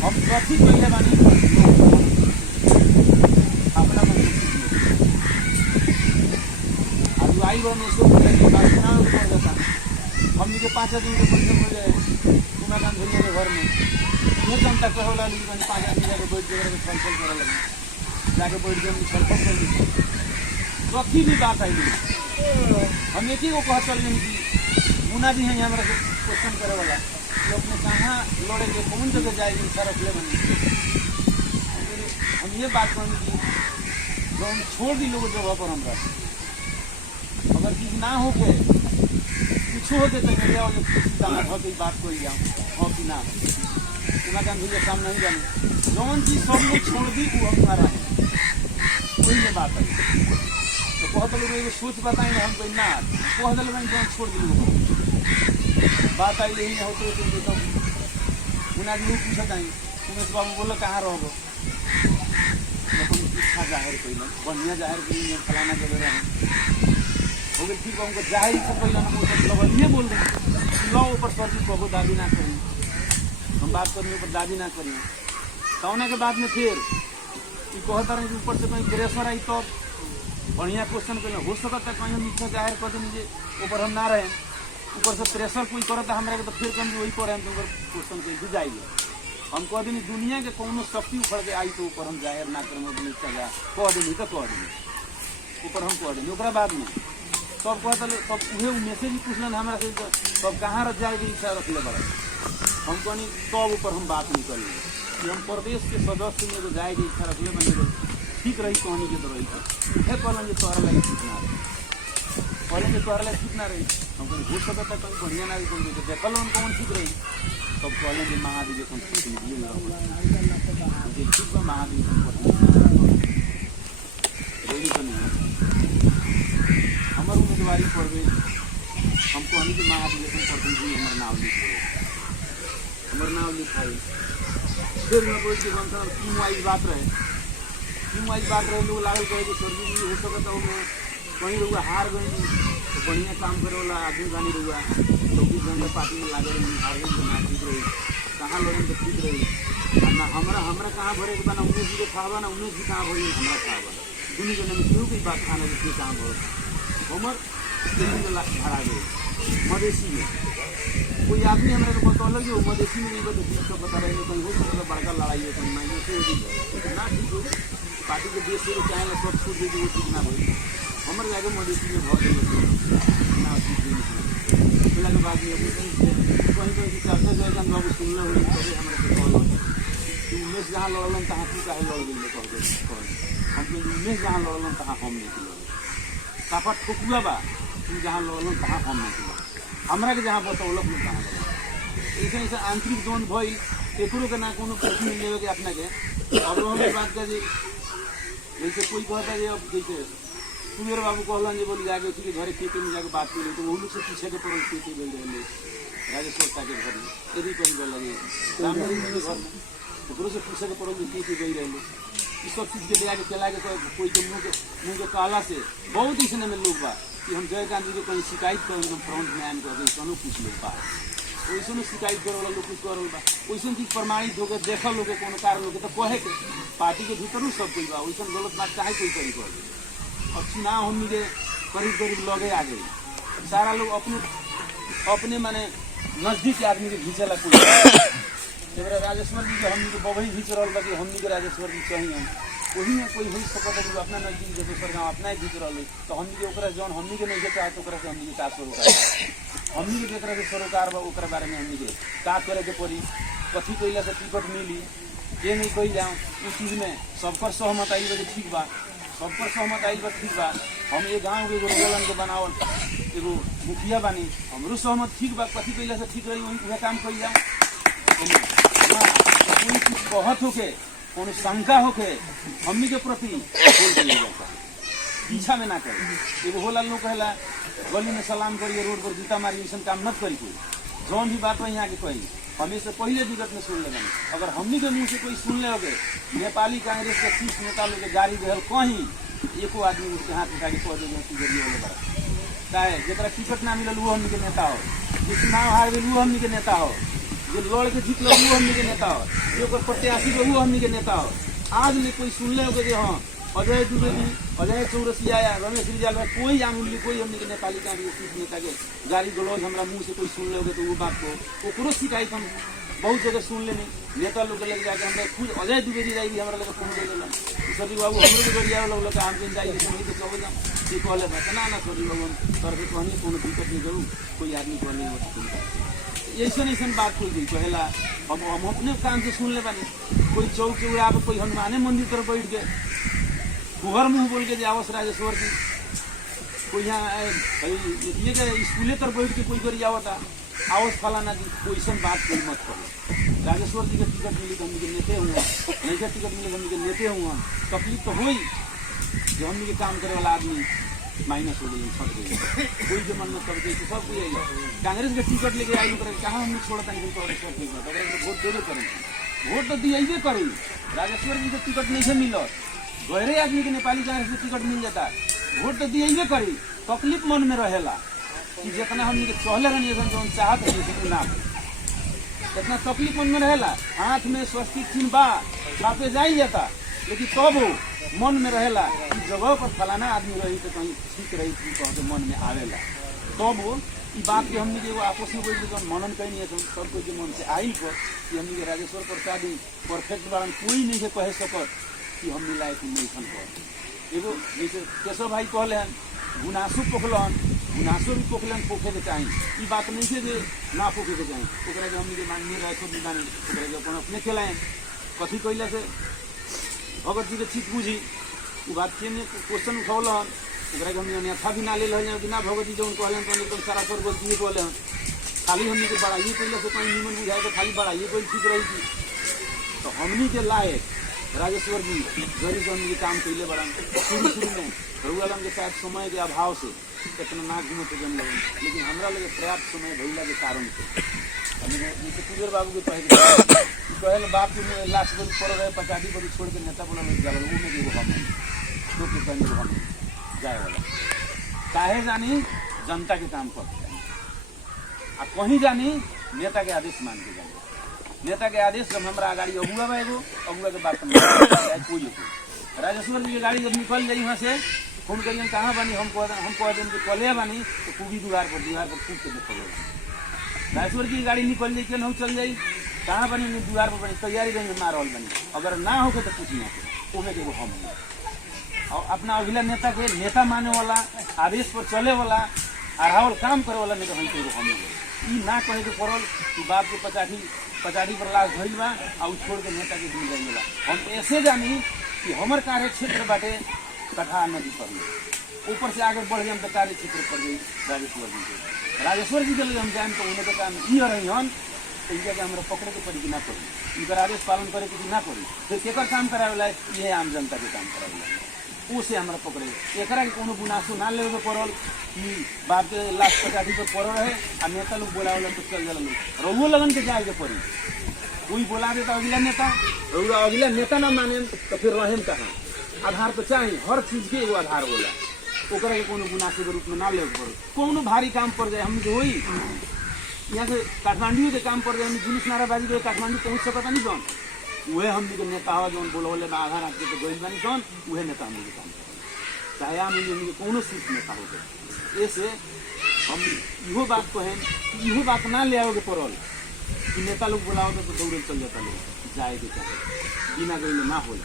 हम प्रति पहले बानी अपना आई वो में हमने के 5 दिन के फंक्शन हो जाए उमाकांत भैया के घर में ये जनता कहे वाला लेकिन 5 आदमी जाके बैठ के छलफल करे लगे जाके बैठ के छलफल कर ली कभी भी बात आई नहीं। हम एक ही को कह चल कि मुना जी हैं हमारा क्वेश्चन करे वाला कि अपने कहाँ लड़ेंगे कौन जगह जाएगी सर अखले बनेंगे। हम ये बात करेंगे कि जो हम छोड़ दी लोग जगह पर हम रहते अगर चीज ना हो के कुछ होते तो मेरे वाले बात कोई जाऊँ हो कि ना उनका काम भी काम नहीं जाने जौन चीज सब लोग छोड़ दी वो हम रहे वही में बात है। तो बहुत लोग एगो सोच बताए हम कोई ना कह दिल मैं जौन छोड़ दी बात आई यही होते तो उन आदमी पूछा जाए उमेश बाबू बोलो कहाँ रहो इच्छा जाहिर कैल बढ़िया जाहिर कैल फलाना जगह रहे हो गए ठीक हमको जाहिर इच्छा कैल लगलिए बोल रहे लो ऊपर सर को दादी ना करें हम बात करने ऊपर दादी ना करें कौने के बाद में फिर कहता रहे ऊपर से कहीं प्रेशर आई तो बढ़िया क्वेश्चन कैल हो सकता है कहीं हम इच्छा जाहिर कर दें ऊपर हम ना रहे ऊपर से प्रेशर कोई करता हमारे तो फिर कहीं वही पर तो क्वेश्चन कैसे जाइए हम कह दें दुनिया के कोनो शक्ति उखड़ के आई तो ऊपर हम जाहिर ना करें कह दें तो कह दें ऊपर हम कह दें ओकरा बाद में तब कहता तब उहे मैसेज ही पूछलन हमारा से तब कहाँ रख जाए की इच्छा रखले बड़ा हम कहनी तब ऊपर हम बात नहीं कर कि हम प्रदेश के सदस्य में जाए की इच्छा रखले बने ठीक रही कहनी के तो रही है कहलन तोहरा लगे ठीक ना रही कहलन कि तोहरा लगे ठीक ना रही हम कहीं हो सकता है कहीं बढ़िया ना रही देखल हम कौन ठीक रही तब कहलें कि महाधिवेशन ठीक बा महाधिवेशन रेडी तो नहीं हमार उम्मीदवारी पड़ गई हम कहनी कि महाधिवेशन प्रतिनिधि हमार नाम लिख हमार नाम लिखाई फिर मैं कोई टीम वाइज बात रहे लोग लागल कहे कि स्वर्गीय जी हो सकता है कहीं रुआ हार गई तो बढ़िया काम करे वाला आदमी गानी रुआ 24 घंटे पार्टी में लागे रही हार गई तो ना ठीक रही कहाँ लड़े तो ठीक रही ना हमरा कहाँ भरे के बना 19 जी के खावा ना 19 जी कहाँ भरी हमारा खावा दुनू जने में क्यों की बात खाना जी कहाँ भर हमर 3 लाख हरा गए मधेसी में कोई आदमी हमारे को बतौल कि वो मधेसी में नहीं तो बीच का बता रहे कहीं हो सकता बड़का लड़ाई है कहीं मायने से ना ठीक हो पार्टी के देश से चाहे सब छूट दे वो ठीक ना भरी हमारे जाके मधेसी में बहुत ना फिलहाल के बाद में कहीं चर्चा जाएगा हम लोग सुनना हुई तभी हमारे कॉल कि उमेश जहाँ लड़लन तहाँ तू चाहे लड़ गए कह हम उमेश जहाँ लड़लन तहाँ हम नहीं साफा ठोकुआ बा तू जहाँ लड़लन तहाँ हम नहीं हमरा के जहाँ बतौलक में कहाँ लड़ल ऐसे ऐसे आंतरिक द्वंद भई एकरो के ना कोनो प्रश्न लेवे के अपना के अब हम बात कर जैसे कोई कहता है अब जैसे कुमेर बाबू कहलन बोली जाके उसी के घरे खेती में जाके बात करी तो वो लोग से पीछे के पड़ोस खेती बोल रहे राजेश्वर का के घर में यदि कहीं बोल लगे रामनगरी के घर में तो से पीछे के पड़ोस खेती गई रहे इस सब चीज़ के ले आके चला के कोई के मुँह के काला से बहुत इसने में लोग बा कि हम जयकांत जी को कहीं शिकायत कर फ्रंट में आन कर कौन कुछ लोग बा वैसे शिकायत करे वाला लोग कुछ कर बा वैसे चीज प्रमाणित होकर देखल लोग कोनो कारण लोग तो कहे के पार्टी के भीतर सब कोई बा वैसे गलत बात चाहे कोई करी कर और चुनाव हमनी के करीब लगे आ गए सारा लोग अपने माने नजदीक आदमी के घींचे ला कोई राजेश्वर जी के हमनी के बबही घींच रहा बा कि हमनी के राजेश्वर जी चाहिए वही में कोई हो सकता है कि अपना नजदीक जो दूसर गाँव अपना ही घींच रहा तो हमनी के ओकरा जौन हमनी के नहीं चाहे तो ओकरा से हमनी के का सरोकार हमनी के जेकरा से सरोकार बा ओकरा बारे में हमनी के का करे के पड़ी कथी कइला से टिकट मिली ये नहीं कही जाऊँ उस चीज़ में सबकर सहमत आई बा ठीक बा सबकर सहमत आई बा ठीक बा हम ये गाँव के एगो रोलन के बनावल एगो मुखिया बानी हमरो सहमत ठीक बा कथी कइला से ठीक रही वही काम कही जाऊँ कोई कुछ कहत होके कोनो शंका होके हमनी के प्रति बोल दिया जाता पीछा में ना करे एगो होला लोग कहला गली में सलाम करिए रोड पर जूता मारी ऐसा काम मत करी कोई जौन भी बात यहाँ के कही हमें से पहले विगत में सुन ले अगर हमनी के मुँह से कोई सुन ले होगे नेपाली कांग्रेस के 30 नेता लोग के गाड़ी रहल कहीं एको आदमी उसके हाथ उठा के कह देगा जरिए वाले बड़ा चाहे जरा टिकट ना मिलल वो हमनी के नेता हो जो चुनाव हार गए वो हमनी के नेता हो जो लड़ के जीत वो हमनी के नेता हो जो प्रत्याशी वो हमनी के नेता हो आज में कोई सुन ले होगे हाँ अजय द्विवेदी अजय चौरसिया या रमेश रिजाल कोई आमुली कोई हमने के नेपाली कांग्रेस नेता के गाली गलौज हमारा मुँह से कोई सुन ले तो वो बात को ओकरो शिकायत हम बहुत जगह सुन लेनी नेता लोग लग जाके हमारे खुद अजय द्विवेदी जाएगी हमारा लगे फोन कर सरी बाबू हमरो के गरिया लोग हम दिन जाइए तो वही तो चौबे जाम ये कहले बता ना सरी बाबू सर के कहनी कोनो दिक्कत नहीं करूँ कोई आदमी कहने ऐसा ऐसा बात कोई गई पहला हम अपने कान से सुन ले पानी कोई चौक चौरा पर कोई हनुमाने मंदिर तरफ बैठ गए फुहर मुँह बोल के जावस राजेश्वर जी कोई यहाँ ये स्कूले तर बैठ के कोई करी आवता आवस फलाना जी कोई बात कोई मत करो राजेश्वर जी के टिकट मिली तो हमने के नेते हुआ, नहीं के टिकट मिले हमने के नेते हुआ, तकलीफ तो हुई जो हमने के काम करे वाला आदमी माइनस हो गई, छट गई, कोई जो मन में सब गई सब कोई आई कांग्रेस के टिकट लेके आई कर कहाँ हमने छोड़ता नहीं वोट देवे करें, वोट तो दिए करूँ। राजेश्वर जी के टिकट नहीं से मिलो, गहरे आदमी के नेपाली कांग्रेस में टिकट मिल जाता, वोट तो दिए करी, तकलीफ मन में रहेला कि जितना हमने के चहले रहनी जो चाहत है ना इतना तकलीफ मन में रहेला। हाथ में स्वस्तिक चिन्ह बा छापे जाई जाता, लेकिन तब मन में रहेला कि जगह पर फलाना आदमी रही तो कहीं ठीक रही थी कह मन में आवेला। तब ये बात के हमने के आपस में कोई मनन कहीं नहीं है सब कोई के मन से आई पर कि हमने के राजेश्वर प्रसाद परफेक्ट बारन कोई नहीं से कह सकत कि हम मिलाए कि नहीं कर एगो जैसे केशव भाई कहले हैं गुनासू पोखलन, गुनासो भी पोखलन पोखे के चाही, ये बात नहीं है कि ना पोखे के चाही, ओकरा के हमने के माननीय रहे सब जाने ओकरा के अपन अपने खेलाएं कथी कैला से भगत जी के ठीक बुझी वो बात के क्वेश्चन उठौलन ओकरा के हमने अन्यथा भी ना ले लें बिना भगत जी जो कहलन तो एकदम सारा पर बोलती कहले हैं खाली हमने के बड़ाई कैला से कहीं निमन बुझाए तो खाली बड़ाई कोई ठीक रही थी। तो हमनी के लायक राजेश्वर जी जरी से हमने काम कैले बड़न शुरू में रउआलम के शायद समय के अभाव से इतना ना घूमे तो जम लगे, लेकिन हमरा लगे पर्याप्त समय भैला के कारण से जैसे कुबेर बाबू के कहल बाप के लाश पर पड़ रहे पचाटी पर छोड़ के नेता बोला जाए वो में एगो हम तो के कहने हम जाए वाला काहे जानी जनता के काम करते आ कहीं जानी नेता के आदेश मान के जाए, नेता के आदेश जब हमारा गाड़ी अगुआ बा एगो अगुआ के बात कोई राजेश्वर जी की गाड़ी जब निकल जाई वहाँ से फोन करिए कहाँ बनी हम कह दें कि कले बानी तो पूरी दुआर पर कूद के देखो राजेश्वर जी की गाड़ी निकल जाए क्यों चल जाई कहाँ बनी दुआर पर बनी तैयारी रहेंगे मारल बनी अगर ना हो तो कुछ ना हो उन्हें वो हम और अपना अगला नेता के नेता माने वाला आदेश पर चले वाला अढ़ावल काम करे वाला नेता हम ई ना कहे के पड़ल कि बाप के पचाठी पर लाश भइल बा और छोड़ के नेता के दिल जाइला। हम ऐसे जानी कि हमार कार्य क्षेत्र बाटे कथा नदी पर ऊपर से आगे बढ़ गए तो कार्य क्षेत्र पर गई राजेश्वर जी के लिए हम जाए तो उन्हें तो काम ये रही हन तो इनका के हमारा पकड़े के पड़ी कि ना पड़ी, इनका आदेश पालन करे कि ना पड़ी, फिर केकर काम करावेला ये आम जनता के काम करावेला उसे हमारा पकड़े एकरा के कोनो गुनासो ना लेवे के पड़ल कि बाप के लाश पचाठी पर पड़ रहे आ नेता लोग बोलावला तो चल जाला लोग रउओ लगन के जाए के पड़ी, कोई बोला देता अगला नेता रउआ अगला नेता ना माने तो फिर रहें कहाँ, आधार तो चाहिए हर चीज के एगो आधार होला ओकरा के कोनो गुनासो के रूप में ना लेवे पड़े। कोनो भारी काम पड़ जाए हम होई यहाँ से काठमांडू के काम पड़ जाए हम जुलूस नाराबाजी के काठमांडू पहुँच सकता नहीं कौन वह हम के नेता हो जो बोले आधा रात के तो गई बानी कौन वह नेता हम काम करे चाहे हम कोनो सीट नेता हो गए। ऐसे हम इहो बात कहें कि इहो बात ना ले आओ के पड़ल कि नेता लोग बुलाओ तो दौड़े चल जाता लोग जाए के चाहे बिना गई ना हो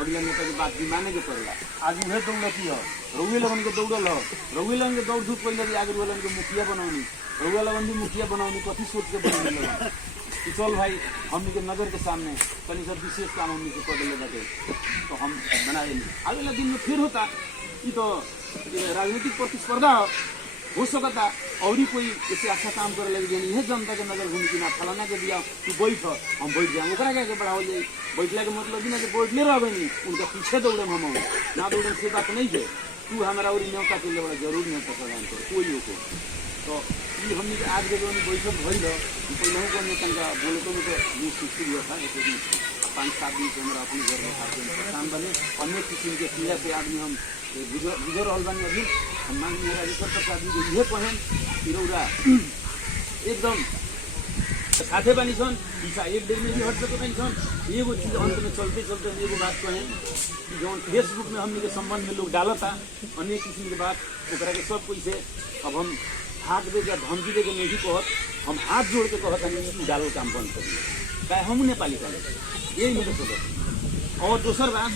अगला नेता के बात भी माने के पड़ेगा। आज वह दौड़ती हो रउए लगन के दौड़ल हो रउए लगन के दौड़ धूप पहले आगे लगन के मुखिया बनौनी रउआ लगन भी मुखिया बनौनी कथी सोच के बनौनी लगन कि चल भाई हमने के नजर के सामने कहीं सब विशेष काम हमने के कर बाटे तो हम बनाए अगले दिन में फिर होता ये तो राजनीतिक प्रतिस्पर्धा हो सकता और ही कोई ऐसे अच्छा काम करे लगे यह जनता के नजर घूम कि ना फलाना के दिया तू बैठ हम बैठ जाए ओकरा क्या बढ़ाओ जाए बैठला के मतलब भी ना कि बैठले रहे नहीं उनका पीछे दौड़े हम ना दौड़े से बात नहीं है तू हमारा और न्यौता के लिए बड़ा जरूर न्यौता प्रदान कर कोई हो तो ये हमने आज के जो बैठक भइल पहले को नेता बोले तो मुझे सुखी हुआ था जैसे 5-7 दिन से हमारा अपने घर में परेशान बने अनेक किस्म के पीड़ा से आदमी हम गुजर रहा बानी अभी हम माननीय राजेश्वर प्रसाद जी ये कहें कि रउरा एकदम साथे बानी सन पीछा एक डेढ़ में भी हट सके बानी सन एगो चीज अंत में चलते चलते एगो बात कहें कि जो फेसबुक में हमने के संबंध में लोग डालता अनेक किस्म के बात ओकरा के सब कोई से अब हम हाथ दे धमकी दे के नहीं कहत हम हाथ जोड़ के कहत हम डालो काम बंद करिए चाहे हम नेपाली करे यही मेरे सोच। और दूसर बात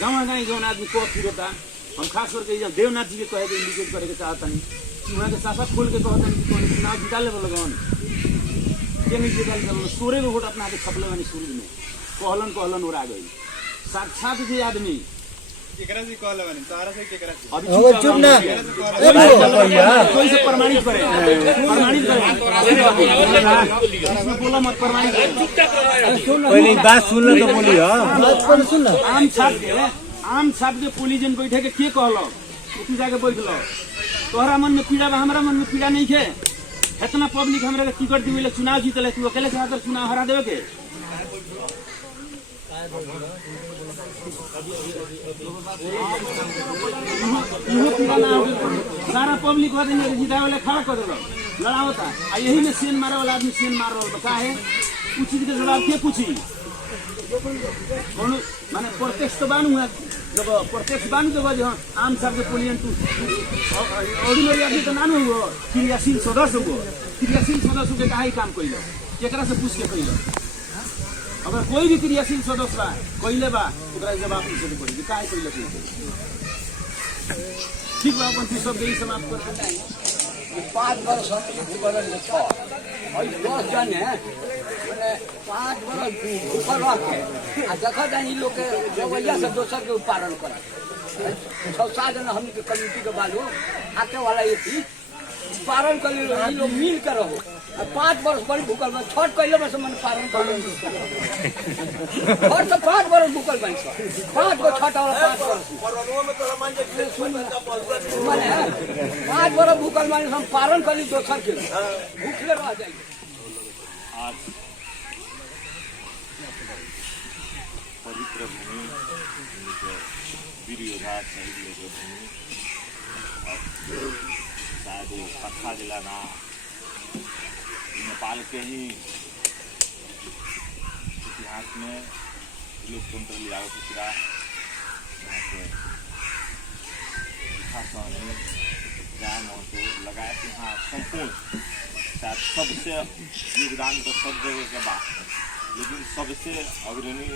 गाँव गाँव जौन आदमी कह फिरता हम खास करके देवनाथ जी के कहे के इंडिकेट करे के चाहता नहीं कि वहाँ के साफा खोल के कहता नहीं कि कौन चुनाव जिता ले लगन के नहीं जिता ले 16 वोट अपना हाथ छपले बानी सूरज में कहलन उड़ा गई साक्षात जे आदमी केकरा से कहले बानी तारा से केकरा से अभी अब चुप ना कोई से प्रमाणित करे इसमें बोला मत प्रमाणित पहले बात सुन ले तो बोली बात सुन आम छाप के पुलिस जन बैठे के कहलो तू जाके बैठलो तोहरा मन में पीड़ा बा हमरा मन में पीड़ा नहीं है इतना पब्लिक हमरा के टिकट दिवे चुनाव जीतले तू अकेले से आकर चुनाव हरा देवे के इहो पीड़ा ना हो सारा पब्लिक वाले ने जितावे वाला खड़ा कर देलो लड़ा होता आ यही में सेन मारे वाला आदमी सेन मार रहा का है कुछ चीज के जवाब के पूछी कौन माने प्रत्यक्ष तो बानू है जब प्रत्यक्ष बानू तो बाजे आम साहब के पुलियन तू ऑर्डिनरी आदमी तो नानू हो क्रियाशील सदस्य हो क्रियाशील सदस्य के काहे काम कइलो केकरा से पूछ के कइलो अगर कोई भी क्रियाशील सदस्य बा कइले बा ओकरा जवाब पूछे के पड़ी काहे कइलो ठीक बा अपन सब देई समाप्त कर 5 वर्ष भूगोल में 6 और 10 जन है मैंने 5 वर्ष भूगोल रख के आ देखा जाए लोग के रवैया से दोसर के उत्पादन करे 6-7 जन हमनी के कम्युनिटी के बालू आके वाला ये थी पालन कर ली लोग मिल कर रहो 5 वर्ष बड़ी भूगोल में छठ कैले में से मन पालन कर और तो 5 वर्ष भूगोल में 5 को छठ और 5 वर्ष माने 5 वर्ष भूगोल में हम पालन कर ली दोसर के भूखले रह जाएंगे आज पवित्र भूमि वीर योद्धा शहीद भूमि शायद वो कथा जिला ना नेपाल के ही इतिहास में लोकतंत्र लिया खुचरा महत्व लगाया कि हाँ संपूर्ण शायद सबसे योगदान तो सब जगह के बात है लेकिन सबसे अग्रणी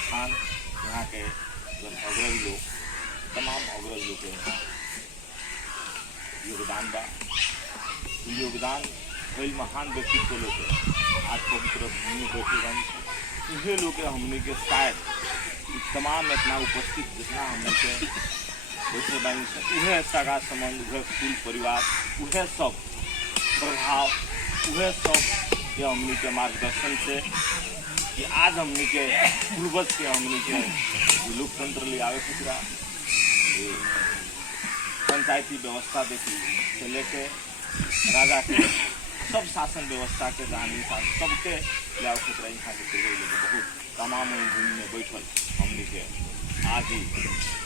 स्थान यहाँ के अग्रणी लोग तमाम अग्रणी लोग के यहाँ योगदान बा योगदान कई महान व्यक्तित्व लोग आज पवित्र भूमि बैठे उहे लोग हमने के शायद तमाम इतना उपस्थित जितना हमने के बैठे बानी उहे सगा संबंध उहे कुल परिवार उहे सब प्रभाव उहे सब के हमने के मार्गदर्शन से कि आज हमने के पूर्वज के हमने के लोकतंत्र ले आवे खुचरा पंचायती व्यवस्था देखी से लेके राजा के सब शासन व्यवस्था के जानी सबके लिया खुचरा यहाँ के बहुत तमाम भूमि में बैठल हमने के आज ही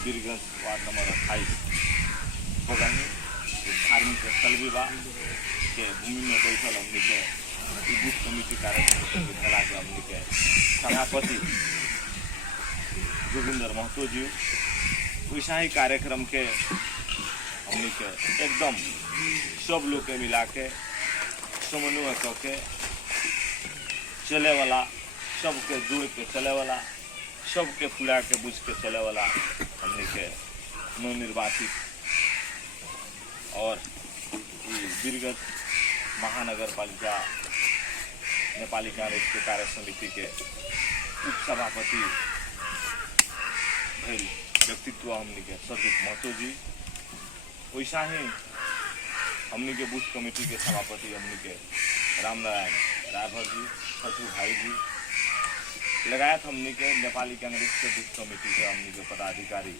वीरगंज वार्ड नंबर 28 बगनी धार्मिक स्थल विवाह के भूमि में बैठल हमने के बूथ कमेटी कार्यक्रम जिला के हमने के सभापति जोगिंदर महतो जी वैसा ही कार्यक्रम के हमने के एकदम सब लोग के मिला के समन्वय करके चले वाला सबके जोड़ के चले वाला सबके फुला के बुझ के चले वाला हमने के नवनिर्वाचित और वीरगंज महानगर पालिका नेपाली कांग्रेस के कार्य समिति के उप सभापति भैल व्यक्तित्व हमने के सर्जित महतो जी वैसा ही हमने के बूथ कमेटी के सभापति हमने के रामनारायण रायभर जी छठू भाई जी लगायत हमने के नेपाली कांग्रेस के बूथ कमेटी के हमने के पदाधिकारी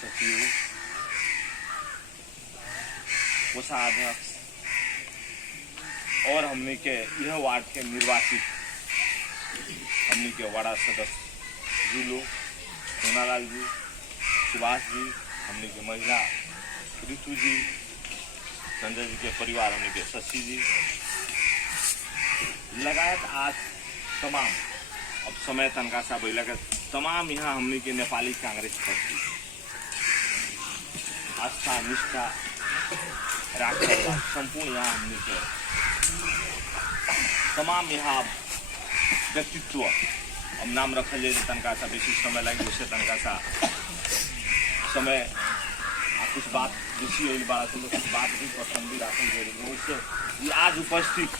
सचिव कोषाध्यक्ष और हमने के यह वार्ड के निर्वाचित हमने के वार्ड सदस्य जी लोग सोनालाल जी सुभाष जी हमने के महिला ऋतु जी संजय जी के परिवार हमने के शशि जी लगायत आज तमाम अब समय तनका सा बैला के तमाम यहाँ हमने के नेपाली कांग्रेस पार्टी आस्था निष्ठा राखेर संपूर्ण यहाँ हमने के तमाम यहाँ व्यक्तित्व अब नाम रखल जाए तनका सा बेसी समय लगे उससे तनका सा समय कुछ बात बेसी होल बात कुछ बात भी पसंद भी राखल जाए उससे आज उपस्थित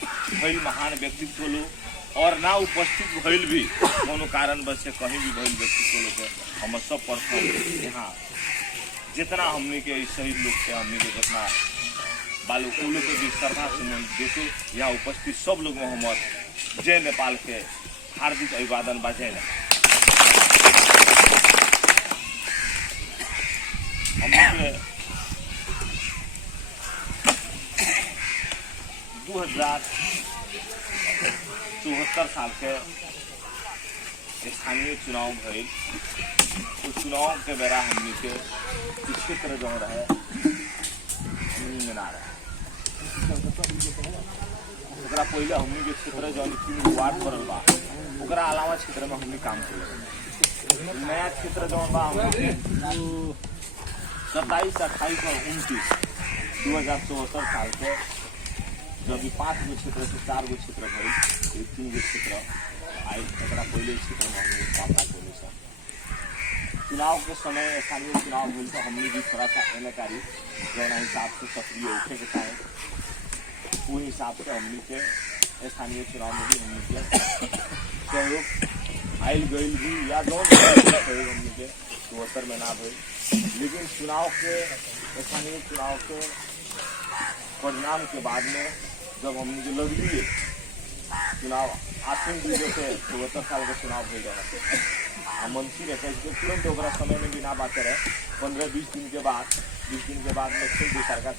भइल महान व्यक्तित्व लोग और ना उपस्थित भइल भी कोनो कारणवश से कहीं भी भइल व्यक्ति को लोग हम सब पर्सन यहाँ जितना हमने के शहीद लोग के हमने के जितना बालू उ लोग के भी श्रद्धा सुमन देते यहाँ उपस्थित सब लोग मोहम्मद जय नेपाल के हार्दिक अभिवादन बा। जय हमने 2074 साल के स्थानीय चुनाव भइल। उस चुनाव के बेरा हमनी के क्षेत्र जो रहे ना रहे पहले हमनी के क्षेत्र जो 3 वार्ड पड़ल बा ओकरा अलावा क्षेत्र में हमनी काम कर नया क्षेत्र जो बा 27, 28 और 29 2074 साल के जब 5 गो क्षेत्र से 4 गो क्षेत्र भइल 3 गो क्षेत्र आई पहले क्षेत्र में हमने सामना कर चुनाव के समय स्थानीय चुनाव हुई तो हमने भी थोड़ा सा एनकारी जौना हिसाब से सक्रिय उठे के चाहे वो हिसाब से हमने के स्थानीय चुनाव में भी हमने के सहयोग आयल गई भी या जो सहयोग हमने के 74 में ना भइल। लेकिन चुनाव के स्थानीय चुनाव के परिणाम के बाद में जब हमने जो लड़ली चुनाव आखिरी दूसरे से 74 साल का चुनाव हो गया मंत्री रहते हैं तुरंत ओकरा समय में भी ना बात रहे 15-20 दिन के बाद में फिर दूसरा का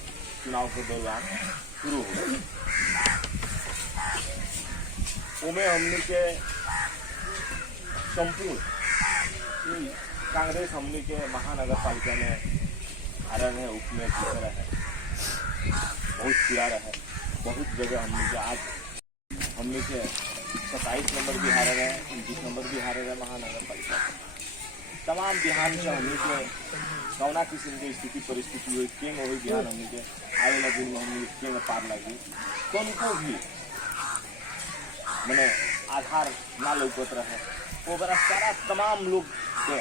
चुनाव के दौरान शुरू हो गया। उमें हमने के संपूर्ण कांग्रेस हमने के महानगर पालिका में हारा है उपमेयर की तरह है बहुत प्यार है बहुत जगह हमने के आज हमने के 27 नंबर भी हारे गए 29 नंबर भी हारे गए महानगर पालिका तमाम बिहार से हमने के कौना किस्म की स्थिति परिस्थिति हुई केंग हुई बिहार हमने के आने वाले दिन में हमने केंग पार लगी को भी मैंने आधार ना लौकत रहे वो बड़ा सारा तमाम लोग के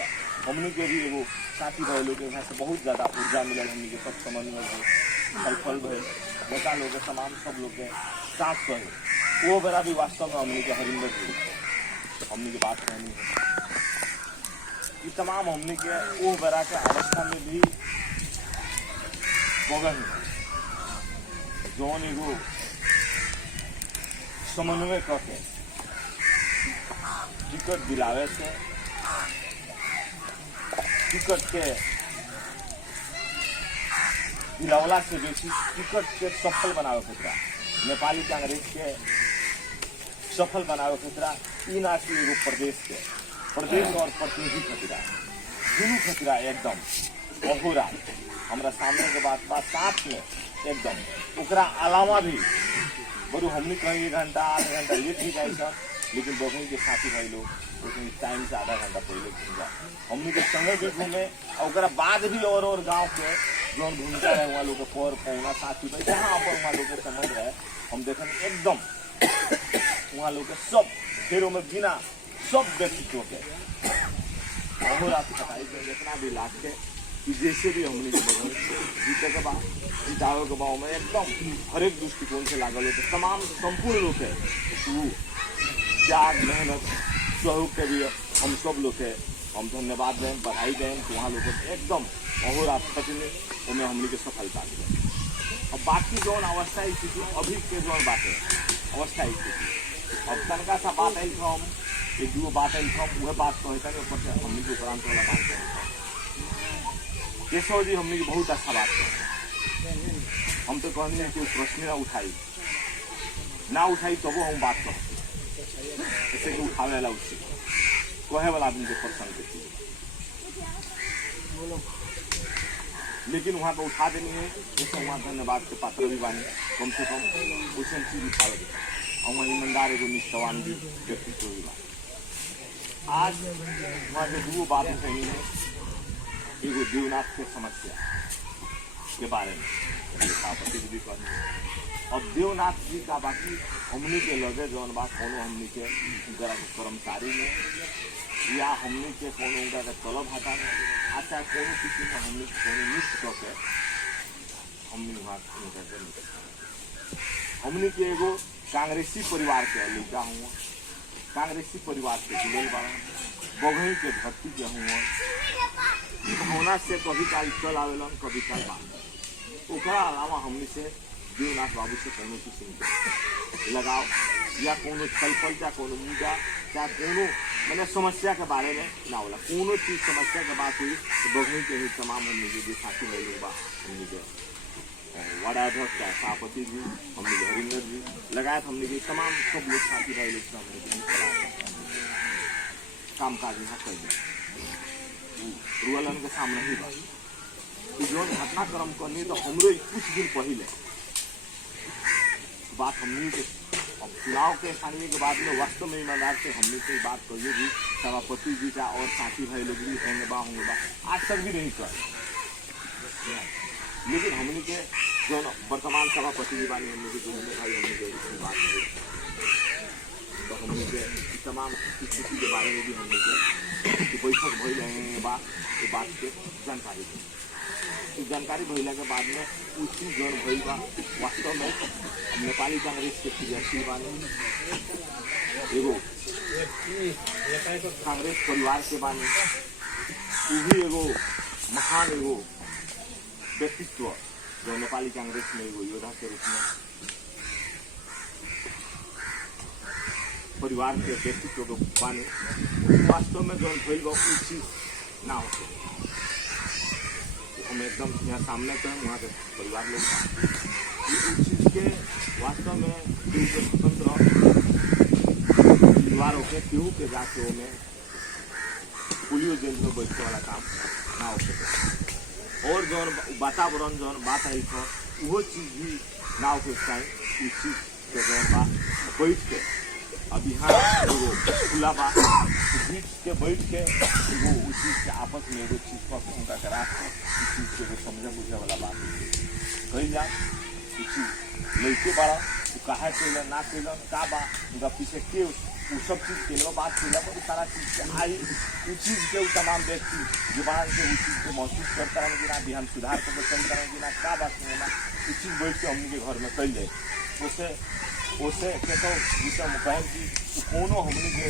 हमने के भी एगो साथी भाई लोग यहाँ से बहुत ज़्यादा ऊर्जा मिलल हमने के सब समन्वय भय फल भय नेता लोग के तमाम सब लोग के साथ कहे वो बेरा भी वास्तव में हमने के हरिंदर जी हमने की बात कहनी है कि तमाम हमने के वो बेरा के अवस्था में भी बगल जौन एगो समन्वय करके टिकट दिलावे से टिकट के दिलावला से बेसी टिकट के सफल बनावे खतरा नेपाली कांग्रेस के सफल बनावे खतरा ई ना कि एगो प्रदेश और प्रतिनिधि खतरा दोनों खतरा एकदम अहोरा हमारा सामने के बात साथ में एकदम ओकरा अलावा भी बरू हमने कहीं 1 घंटा 8 घंटा ये ठीक है सर लेकिन बगल के साथी भाई लोग उसमें टाइम से आधा घंटा पहले घूम जाए हमने के संगे भी घूमे और बाद भी और गांव के जो भूमिका रहे वहाँ लोग पर पौना साथी भाई जहाँ पर वहाँ लोग समझ रहे हम देखें एकदम वहाँ लोग सब फेरों में बिना सब व्यक्तित्व के और आप बताइए जितना भी लाख के जैसे भी हमने जीते के बाद जितावे के बाद में एकदम हर एक दृष्टिकोण से लागल होते तमाम संपूर्ण लोग है त्याग मेहनत सहयोग के भी हम सब लोग है हम धन्यवाद दें बधाई दें तो वहाँ लोग एकदम और आप सचिन उनमें हमने के सफलता मिले। अब बाकी जो अवस्था स्थिति अभी के जो बात है अवस्था स्थिति अब तनका सा बात आई था हम एक दो बात आई था वह बात कहता है ऊपर से हमने के उपरांत वाला बात कहता केशव जी हमने की बहुत अच्छा बात कही हम तो कहने हैं कि प्रश्न ना उठाई तब हम बात करें जैसे कि उठावे वाला उससे कहे वाला आदमी के प्रसंग के लेकिन वहाँ पर उठा देनी है जैसे वहाँ धन्यवाद के पात्र भी बानी कम से कम वैसे चीज उठावे और वहाँ ईमानदार एगो निष्ठावान भी व्यक्तित्व भी बानी। आज वहाँ जो दो बात कही है एगो देवनाथ के समस्या के बारे में भी कहनी है। अब देवनाथ जी का बाकी हमनी के लगे जौन बात कोनो हमनी के जरा कर्मचारी में या हमनी के कोनो उनका के तलब हटा में अच्छा कोनो किसी में हमनी कोनो नियुक्त करके हमनी वहाँ हमनी के एगो कांग्रेसी परिवार के लड़का हुआ कांग्रेसी परिवार से जुड़ल बा, बघई के धरती के हुआ भावना से कभी काल चल आवेलन, कभी काल बात। ओकरा अलावा हमने से देवनाथ बाबू से कोनो किस्म लगाव या कोनो छलफल या कोनो मुद्दा या कोनो मैंने समस्या के बारे में ना होला। कोनो चीज समस्या के बात हुई तो बघई के ही तमाम हमने जो साथी भाई लोग बा, हमने के वार्डाध्यक्ष चाहे सभापति जी, हमने के हरिंदर जी लगाए, हमने के तमाम सब लोग साथी भाई लोग से हमने काम काज यहाँ कर रुअलन के सामने ही बा जो घटनाक्रम करनी। तो हमरो कुछ दिन पहले बात हमने के चुनाव के स्थानीय के बाद में वास्तव में ईमानदार से हमने से बात करिए भी सभापति जी का और साथी भाई लोग भी होंगे बा आज तक भी नहीं कर, लेकिन हमने के जो वर्तमान सभापति जी वाले हमने के जो भाई हमने के बात की तो हमने के तमाम स्थिति के बारे में भी हमने के बैठक भई रहे बा बात के जानकारी दी। इस जानकारी भइला के बाद में उसी जन भइल बा वास्तव में नेपाली कांग्रेस के क्रियाशील बानी, एगो कांग्रेस परिवार के बानी, भी एगो महान एगो व्यक्तित्व जो नेपाली कांग्रेस में एगो योद्धा के रूप में परिवार के व्यक्तित्व को बानी। वास्तव में जो भइल बा उस चीज ना हो हम एकदम यहाँ सामने पे वहाँ के परिवार लोग उस चीज के वास्तव में केहू के स्वतंत्र परिवार होके केहू के जाके में पुलियो जेल में बैठने वाला काम ना हो सके और जौन वातावरण जौन बात आई था वो चीज भी ना हो चाहिए। उस चीज के जौन बा बैठ के अब यहाँ एगो खुला बा बीच के बैठ के वो उस चीज के आपस में एगो चीज पर उनका करा उस चीज के समझे बुझे वाला बात कही जाए। उस चीज लड़के बड़ा वो कहा कैलन ना कैलन का बा उनका पीछे के वो सब चीज के बात कैला पर सारा चीज के आई उस चीज के वो तमाम व्यक्ति जुबान से उस चीज को महसूस करता रहे कि ना भी हम सुधार करके चल रहे कि ना का बात नहीं ना उस चीज बैठ के हमने के घर में कल जाए उसे कहते जिसे हम कहें कि कोनो हमने के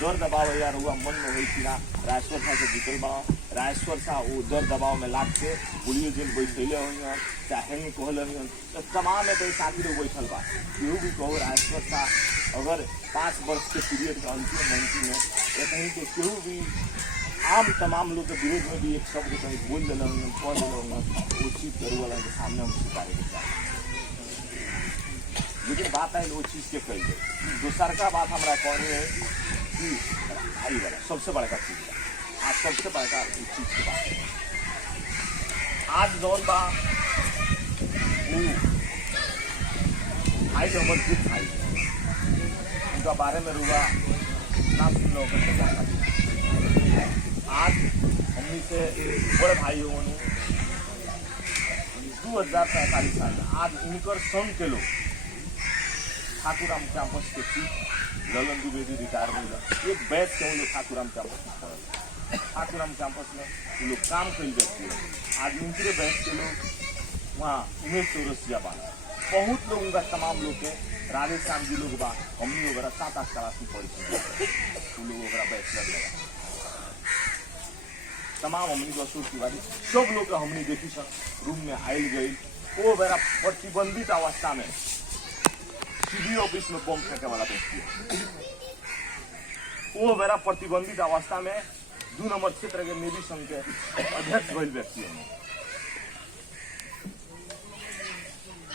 दर दबाव यार हुआ मन में हुई कि ना राजेश्वर शाह से जीतल बा राजेश्वर शाह वो दर दबाव में लाग के पुलियो जेल बैठले हुई चाहे नहीं कहल तो तमाम में कई साथी लोग बैठल बा केहू भी कहो राजेश्वर शाह अगर 5 वर्ष के पीरियड का अंतिम में कहीं के केहू भी आम तमाम लोग के विरोध में भी एक शब्द कहीं बोल दिल कह दिल वो चीज करू वाला के सामने हम स्वीकार कर। लेकिन बात है वो चीज के कही गई दूसर का बात हमारा कहनी है कि भाई वाला सबसे बड़का चीज है आज सबसे बड़का इस चीज की बात है। आज जौन बा वो भाई अमरजीत भाई उनका बारे में रुआ नाम सुन लो आज हमने से बड़े भाई हो 2045 साल आज इनकर संघ के लोग ठाकुराम कैंपस के चीफ ललन द्विवेदी रिटायर हो एक बैच के लोग ठाकुराम कैंपस में पढ़े ठाकुराम कैंपस में वो लोग काम कर व्यक्ति आज उनके बैच के लोग वहाँ उमेश चौरसिया बा बहुत लोग उनका तमाम लोग के राधेश्याम जी लोग बा हमनी वगैरह 7-8 क्लास में पढ़ी वो लोग वगैरह बैचलर लगा तमाम हमनी को अशोक तिवारी सब लोग हमनी देखी सब रूम में आयल गई वो वगैरह प्रतिबंधित अवस्था में सीडी ऑफिस में बम फेंके वाला व्यक्ति वो मेरा प्रतिबंधित अवस्था में 2 नंबर क्षेत्र के नेवी संघ के अध्यक्ष भइल व्यक्ति है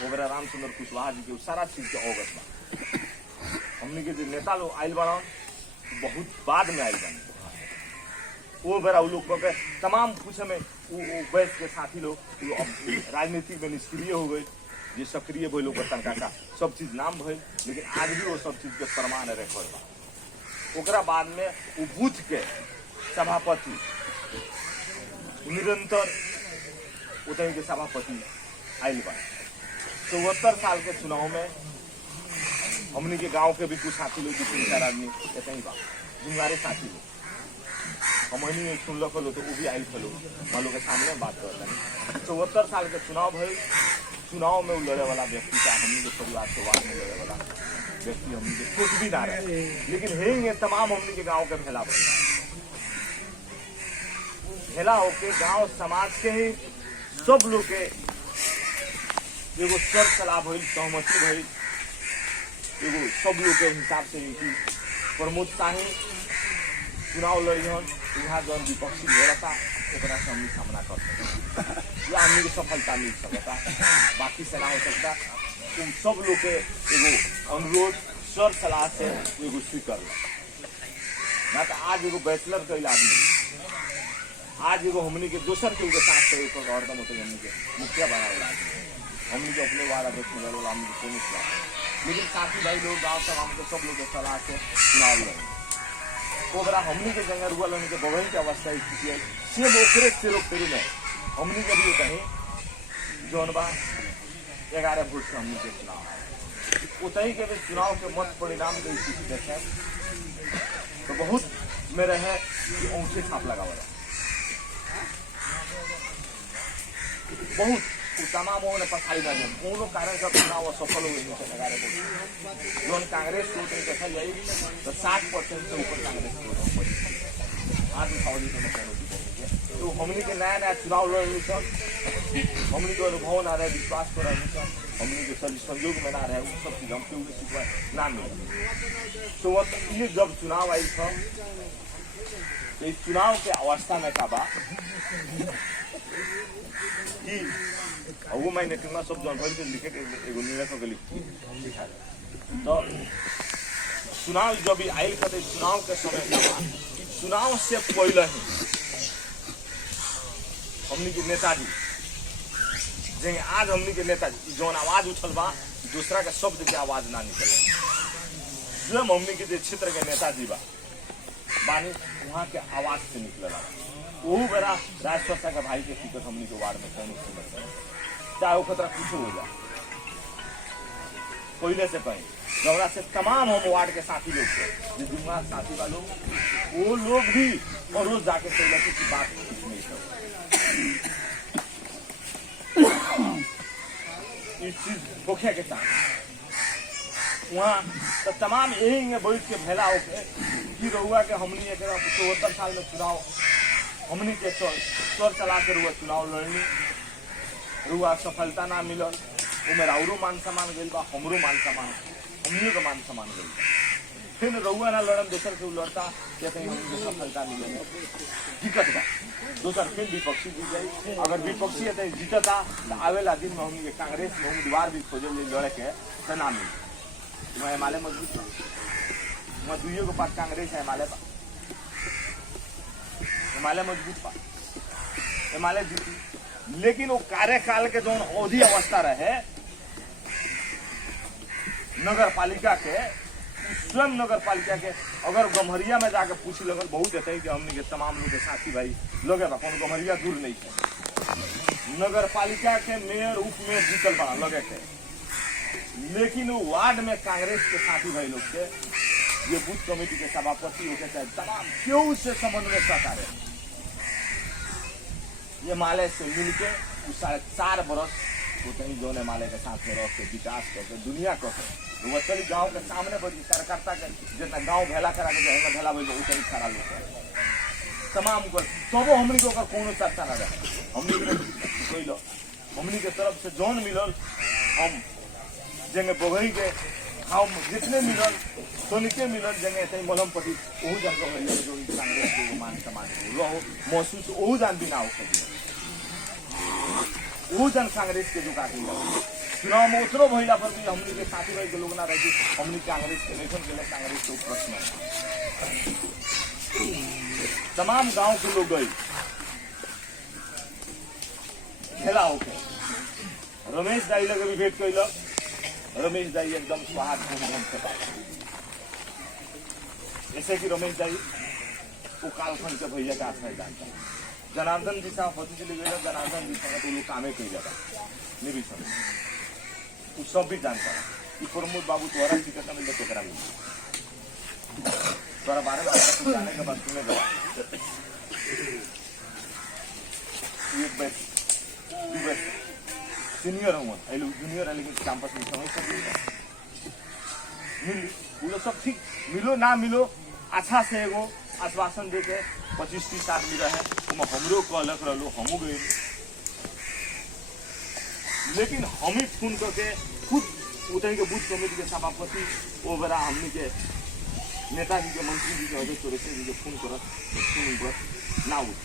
वो मेरा रामचंद्र कुशवाहा जी के सारा चीज के अवगत बा। हमने के जो नेता लोग आयल बना बहुत बाद में आयल बने वो मेरा वो लोग के तमाम पूछे में वो बैच के साथी लोग राजनीति में निष्क्रिय हो गए ये सक्रिय भइल तनका का सब चीज नाम भइल लेकिन आज भी वो सब चीज के प्रमाण रेकॉर्ड बा। ओकरा बाद में वो बूथ के सभापति निरंतर उतई के सभापति आयल बा। 74 साल के चुनाव में हमने के गांव के भी कुछ साथी लोग 2-3 आदमी ऐसे ही बा जुंगारे साथी लोग हमनी सुन लो तो वो भी आयल खलो मान लोग के सामने बात करता 74 साल के चुनाव भइल चुनाव में लड़े वाला व्यक्ति का हमने के परिवार से वाद में लड़े वाला व्यक्ति हमने के कुछ भी ना रहे, लेकिन हेंगे तमाम हमने के गांव के भेला होके गांव समाज के ही सब लोग के एगो स्वर सलाह भइल, सहमति भइल, एगो सब लोग के हिसाब से प्रमोद शाही चुनाव लड़िहन, यहाँ जौन विपक्षी लड़ता ओकरा से हमने सामना कर सकते या हमने सफलता मिल सकता, बाकी से ना हो सकता। तुम सब लोग के एगो अनुरोध स्वर सलाह से एगो स्वीकार ना तो आज एगो बैचलर कैल आदमी, आज एगो हमने के दोसर के साथ और हमने के मुखिया बना हमने के अपने वाला दोस्त मिलल वाला हमने को लेकिन साथी भाई लोग गाँव समाज के सब लोग के सलाह से चुनाव लड़े ओकरा हमनी के जगह रुआ लेने के बगल की अवस्था स्थिति है सेम ओकरे से रोक फेरू में हमनी के भी कहीं जौन बा 11 वोट से हमनी के चुनाव उतही के भी चुनाव के मत परिणाम के स्थिति देखे तो बहुत मेरे है कि औंठे छाप लगा वाला बहुत तमाम ने पछाड़ी ना कोनो कारण का चुनाव असफल हो गई 11 वोट जौन कांग्रेस को देखा जाए तो 60% से ऊपर कांग्रेस को तो हमने के नया चुनाव लड़नी हमने के अनुभव ना रहे, विश्वास पर हमने के संयोग में ना रहे, उन सब चीज हमके ना मिले। तो ये जब चुनाव आई था तो इस चुनाव के अवस्था में का बा कि वो मैंने कितना सब जौन भर के लिखे एगो निर्णय के लिखा तो चुनाव जब भी आयल करते चुनाव के समय का चुनाव से पहले ही हमनी के नेताजी जे आज हमनी के नेताजी जौन आवाज उठल बा दूसरा के शब्द के आवाज ना निकले स्वयं हमनी के क्षेत्र के नेताजी बा बानी वहाँ के आवाज से निकल वो बेरा राजपक्षा के भाई के टिकट हमनी के वार्ड में कौन चाहे वो खतरा कुछ हो जाए पहले से पहले जौरा से तमाम हम वार्ड के साथी लोग थे जुम्मा साथी वालों वो लोग भी और रोज जाके पहले की बात कुछ नहीं इस चीज पोखिया के साथ वहाँ तो तमाम यही बैठ के भेला होके कि रहुआ के हमनी एक 74 साल में चुनाव हमनी के चोर चला के रुआ चुनाव लड़नी रुआ सफलता ना मिलल उमें राउरो मान सम्मान गई बा हमरो मान सम्मान हमनियों का मान सम्मान गई फिर रहुआ ना लड़न दोसर से लड़ता कहते हैं हमको सफलता मिले दिक्कत बा दोसर फिर विपक्षी जीत जाए अगर विपक्षी है जीतता तो आवेला दिन में हमनी कांग्रेस में उम्मीदवार भी खोजे लड़े के तो ना मिले मैं हिमालय मजबूत मैं दुइयों के पास कांग्रेस है हिमालय मजबूत पा हिमालय जीती लेकिन वो कार्यकाल के जो अवधि अवस्था रहे नगर पालिका के स्वयं नगर पालिका के अगर गम्हरिया में जाके पूछ लगन बहुत कहते हैं कि हमने के तमाम लोग के साथी भाई लगे बा कौन गम्हरिया दूर नहीं है नगर पालिका के मेयर उप मेयर जीतल बना लगे थे लेकिन वो वार्ड में कांग्रेस के साथी भाई लोग के ये बूथ कमेटी के सभापति होते थे तमाम क्यों से समन्वय सहकार्य ये माले से मिलके 4.5 बरस वो कहीं जो माले के साथ में रह के विकास करके दुनिया करके वो चली गाँव के सामने बड़ी कार्यकर्ता के जितना गाँव भेला करा के जो भेला बोल कहीं खड़ा लोग तमाम को सबो हमनी को अगर कोनो चर्चा ना रहे हमनी के तरफ से जौन मिलल हम जंगे बगही के हम जितने मिलल सोनिके मिलल जंगे ऐसे मलम पटी ओहू जन को हरिया जो कांग्रेस के मान सम्मान रहो महसूस ओहू जन बिना हो ओहू जन कांग्रेस के जो काटी चुनाव में उतरो भइला पर भी हमनी के साथी भाई के लोग ना रही हमनी कांग्रेस के इलेक्शन के लिए कांग्रेस के प्रश्न तमाम गांव के लोग गई खेला होके रमेश दाई लगे भी भेंट कैल रमेश दाई एकदम स्वाद से ऐसे कि रमेश दाई वो कालखंड के भैया का आश्रय जानता जनार्दन जी साहब होती चली गई जनार्दन जी साहब तो लोग कामे कही जाता निरीक्षण वो सब भी जानता कि प्रमोद बाबू तुम्हारा टिकट मिले तो करा तुम्हारा बारे में कुछ जाने के बाद तुम्हें गवा सीनियर हूँ जूनियर है लेकिन कैंपस में समझ सकते मिली वो लोग सब ठीक मिलो ना मिलो अच्छा से एगो आश्वासन दे के 25-30 आदमी रहे हमरो कहलक रहलो हमू गए लेकिन हम ही फोन करके खुद उतने के बूथ कमेटी के सभापति वो बेरा हमने के नेताजी के मंत्री जी के अध्यक्ष जी के फोन कर ना उठ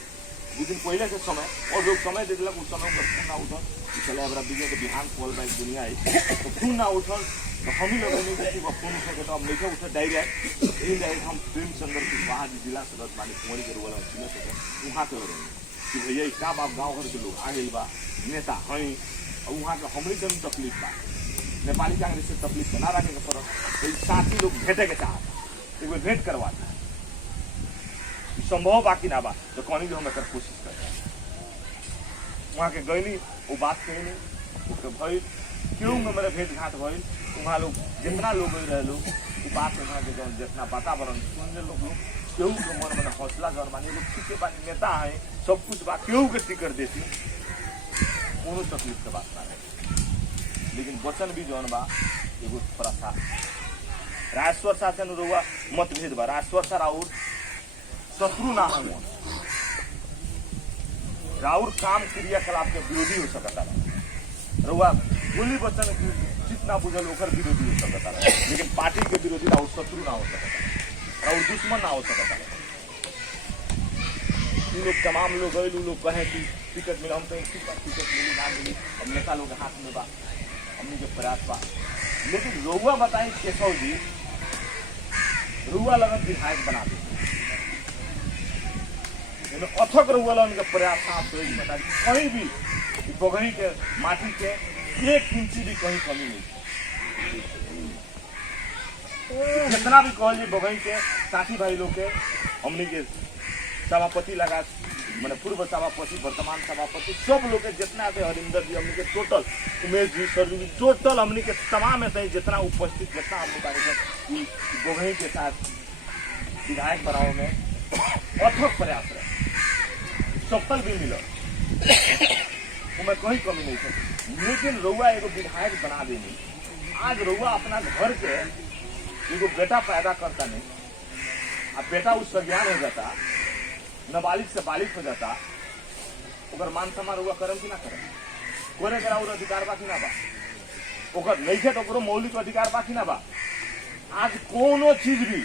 दो दिन पहले के समय और लोग समय दे दिलक उस समय फोन ना उठल चले हमारा विजय के बिहान खोल बाई दुनिया है तो फोन ना उठल तो हम ही लोग नहीं फोन उठे तो अब नहीं उठे डायरेक्ट हम प्रेमचंद्र कुशवाहा जी जिला सदस्य मालिक कुंवरी के रोल वहाँ के रहे कि भैया का बाप गाँव घर के लोग आ गए बा नेता हैं और वहाँ के हमरी जमीन तकलीफ बा नेपाली कांग्रेस से तकलीफ ना रखे के पड़ल तो साथी लोग भेटे के चाहता एगो भेंट करवाता संभव बाकी ना बा तो कौन भी हम एकर कोशिश कर वहाँ के गईनी वो बात कहनी उसके भइल क्यों में मेरे भेंट घाट भइल वहाँ लोग जितना लोग रहे लोग वो बात वहाँ के जौन जितना वातावरण सुनने लोग केहू के मन में हौसला जौन मानी लोग ठीक के नेता है सब कुछ बा केहू के टिकट देती कोनो तकलीफ के बात ना रहे लेकिन वचन भी जौन बा एगो थोड़ा सा राजस्वर शासन रुआ मतभेद बा राजस्वर सर और शत्रु ना हो राउर काम क्रियाकलाप के विरोधी हो सकता है रुआ बोली वचन जितना बुझल ओकर विरोधी हो सकता है लेकिन पार्टी के विरोधी राउर शत्रु ना हो सकता राउर दुश्मन ना हो सकता है लोग तमाम लोग गए लोग कहे कि टिकट मिला हम तो टिकट मिली ना मिली अब नेता लोग हाथ में बा हमने के प्रयास बा लेकिन रुआ बताई केशव जी रुआ लगन विधायक बना दे अथक रुआ लगन के प्रयास आप बता कहीं भी बगही के माटी के 1 इंची भी कहीं कमी नहीं जितना भी कहल बगही के साथी भाई लोग के हमने के सभापति लगा मैंने पूर्व सभापति वर्तमान सभापति सब लोग के जितना थे हरिंदर जी हमने के टोटल उमेश जी सरजू जी टोटल हमने के तमाम है जितना उपस्थित जितना हम लोग गोगही के साथ विधायक बनाओ में अथक प्रयास रहे सफल भी मिला मैं कहीं कमी नहीं थी लेकिन रउआ एगो विधायक बना देनी आज रउआ अपना घर के एगो बेटा पैदा करता नहीं अब बेटा उस सज्ञान हो जाता नाबालिग से बालिग हो जाता ओकर मान सम्मान हुआ करम कि ना करम कोरे करा और अधिकार बा कि ना बा ओकर नहीं तो ओकरो मौलिक अधिकार बा कि ना बा आज कोनो चीज भी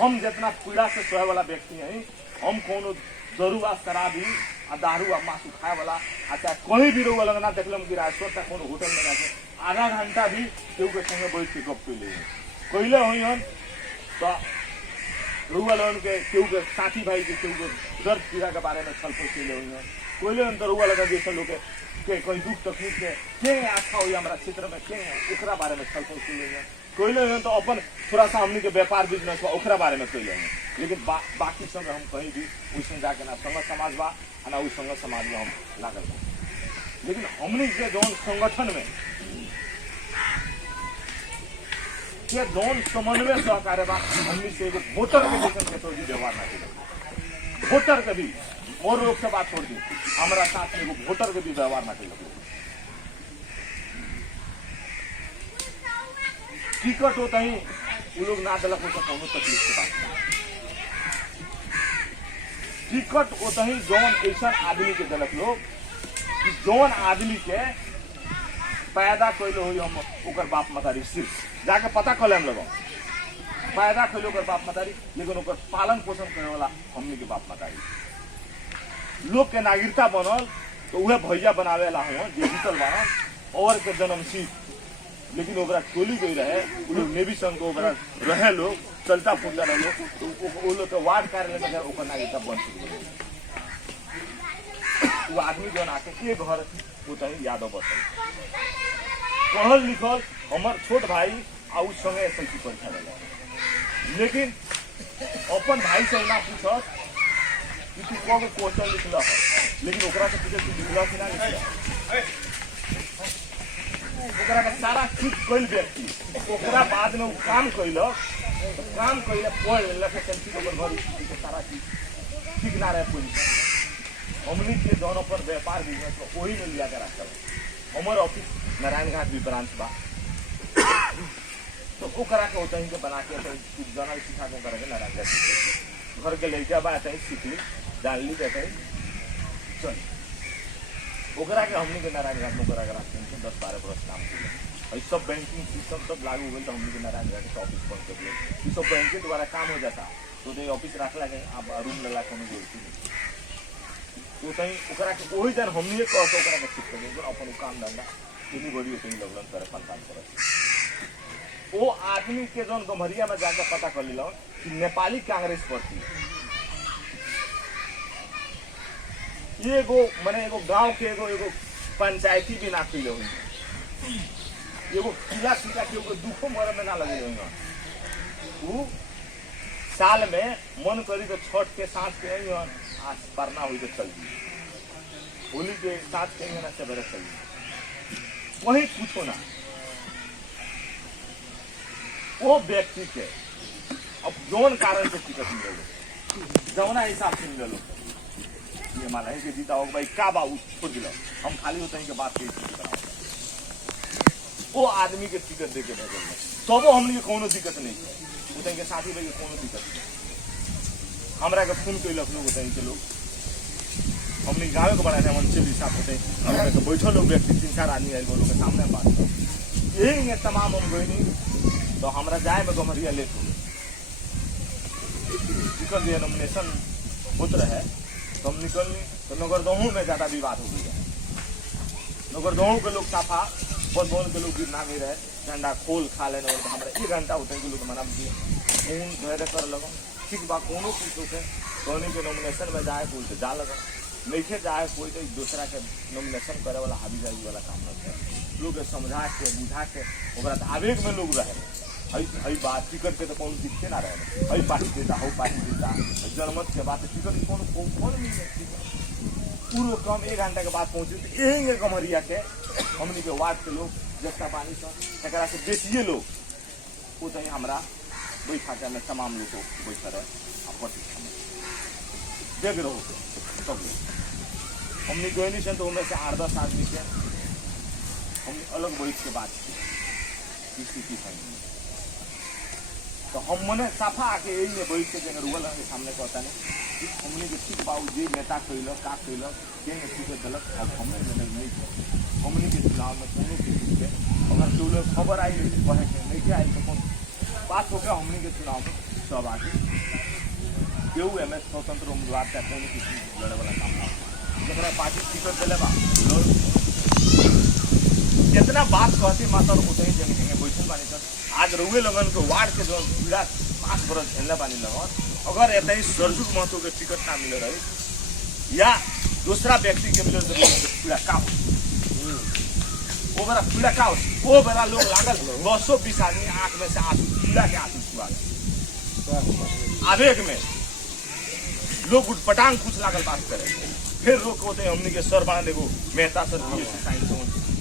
हम जितना पीड़ा से सहे वाला व्यक्ति हैं हम कोनो दरुआ शराबी आ दारू आ मांस खाए वाला अच्छा कहीं भी रोग लगना देखल कि राजस्व तक कोनो होटल में रखे आधा घंटा भी केहू के संगे बैठ के गप कैले कहले हुई हम तो रुआ लोगन के केहू के साथी भाई के केहू के दर्द पीड़ा के बारे में छलफल कैले हुई हैं कोयले अंतर रुआ लगा जैसे लोग के कोई दुख तकलीफ के आस्था हुई हमारा क्षेत्र में के ओकरा बारे में छलफल कैले हैं कोयले तो अपन थोड़ा सा हमनी के व्यापार बिजनेस बा ओकरा बारे में कैले हैं लेकिन बाकी संग हम कहीं भी वैसे जाके ना संघ समाज बा ना उस संघ समाज में हम लागल बा लेकिन हमनी के जौन संगठन में के जौन समन्वय सहकार्य बा हमनी से एगो वोटर के जैसे के तो व्यवहार ना करे वोटर के भी और लोग से बात छोड़ दी हमारा साथ में एगो वोटर के भी व्यवहार ना करे टिकट होता ही वो लोग ना दिलक हो कोनो तकलीफ के बात टिकट होता ही जौन ऐसा आदमी के दिलक लोग कि जौन आदमी के पैदा कैले हो हम ओकर बाप मतारी सिर्फ जाके पता कल हम लोग पैदा कैले ओकर बाप मतारी लेकिन ओकर पालन पोषण करे वाला हमनी के बाप मतारी लोग के नागरिकता बनल तो वह भैया बनावे वाला हो जे जीतल बनल और के जन्मसिद्ध लेकिन ओकरा खोली गई रहे वो लोग नेवी संघ को ओकरा रहे लोग चलता फूलता रहे लोग तो वो लोग के वार्ड कार्यालय में ओकर नागरिकता बन चुकी वो आदमी जो आके के घर होता ही यादव बसल पढ़ल लिखल हमार छोट भाई आ उस संगे एसएलसी परीक्षा दिला लेकिन अपन भाई से ना पूछत कि तू कौन क्वेश्चन लिखल लेकिन ओकरा से पूछे तू लिखल कि ना लिखल ओकरा का सारा चीज कैल व्यक्ति ओकरा बाद में वो काम कैलक तो काम कैले पढ़ लेलक एसएलसी ओकर घर सारा चीज ठीक ना रहे पुलिस हमनी के जौन पर व्यापार बिजनेस वही में लिया के रखल हमारे ऑफिस नारायण घाट भी ब्रांच बा तो ओकरा के होता ही के बना के कुछ जना सिखा के करे नाराज घर के लड़का बा है सीखली डाल ली देते चल ओकरा के हमनी के नारायण घाट में करा 10-12 बरस काम किया। सब बैंकिंग सिस्टम सब लागू हो गई तो हमनी के नारायण घाट के ऑफिस बंद कर दिए। सब बैंक के द्वारा काम हो जाता तो नहीं ऑफिस रखला के अब रूम लगा के नहीं जोड़ती तो कहीं ओकरा के वही जन हमनी के कह ओकरा के शिफ्ट कर देंगे अपन काम धंधा इतनी बड़ी होती लगलन करे 5-5 बरस वो आदमी के जौन गम्हरिया में जाकर पता कर लिया कि नेपाली कांग्रेस पार्टी एगो मैंने एगो गांव के एगो पंचायती भी ना खुले हुई एगो किला सीधा के एगो दुखो मर में ना लगे हुई वो साल में मन करी तो छठ के साथ के आज परना हुई तो चल दी होली के साथ के ना सवेरे चल दी वही पूछो ना वो व्यक्ति के अब जौन कारण से टिकट मिले जौना हिसाब से मिले ये माना है कि जीता होगा भाई का बा छोड़ दिला हम खाली होते हैं कि बात वो आदमी के टिकट दे के भेजल तबो हमने कोनो दिक्कत नहीं है उतन के साथी भाई कोनो दिक्कत नहीं हमरा के फोन कैलक लोग उतन के लोग हमने गाँव के बड़ा है मंच हिसाब होते हमरा के बैठल लोग व्यक्ति 3-4 आदमी आए लोग के सामने बात यही है तमाम हम गई नहीं तो हमरा जाए में गमरिया लेट हो टिकट दिया नॉमिनेशन होता रहे तो हम निकलनी तो नगरदहू में ज्यादा विवाद हो गया नगरदहू के लोग साफा बोल के लोग गिरना भी रहे झंडा खोल खा लेने तो हमारे 1 घंटा होते हैं कि लोग मना खून धैर्य कर लगो ठीक बा कोनो चीज होते धोनी के नॉमिनेशन में जाए कोई तो जा लगा नहीं जाए कोई तो दूसरा के नॉमिनेशन करे वाला हावी जाई वाला काम होता है लोग समझा के बुझा के आवेग में लोग रहे हई बात टिकट के तो कौन दिखते ना रहे हई पार्टी देता हो पार्टी देता जनमत के बाद टिकट कौन नहीं पूर्व क्रम 1 घंटा के बाद पहुंचे तो यही गमरिया के हमनी के वार्ड के लोग जस्ता पानी से बेसिए लोग वो तो हमारा बैठा के में तमाम लोग को बैठा रहे देख रहो सब लोग हमने गए नहीं तो उनमें से 8-10 आदमी के हमने अलग बैठ के बात की तो हम मने साफा आके यही में बैठ के जगह रुआ लगे सामने कहता नहीं हमने के ठीक बाबू जी नेता कैल का कैल के टिकट दिलक और हमने नहीं हमने के चुनाव में कोनो चीज के अगर जो लोग खबर आई कहे के नहीं आई तो कौन बात हो गया हमने के चुनाव में सब आगे केहू एम स्वतंत्र उम्मीदवार का कोनो किसी लड़े वाला काम ना जरा पार्टी टिकट दिले बा जितना बात कहती माता उतनी जगह बैठल बानी सर आज रुए लगन के वार्ड के जो पीड़ा 5 बरस झेलने बानी लगन अगर ऐसा ही सरजुग महतो के टिकट ना मिले रही या दूसरा व्यक्ति के मिले तो पीड़ा का वो बेरा पीड़ा का वो बेरा लोग लागल 220 आदमी आंख में से आंसू पीड़ा के आंसू छुआ आवेग में लोग उठपटांग कुछ लागल बात करे फिर लोग होते हमने के सर बना देखो मेहता सर साइंस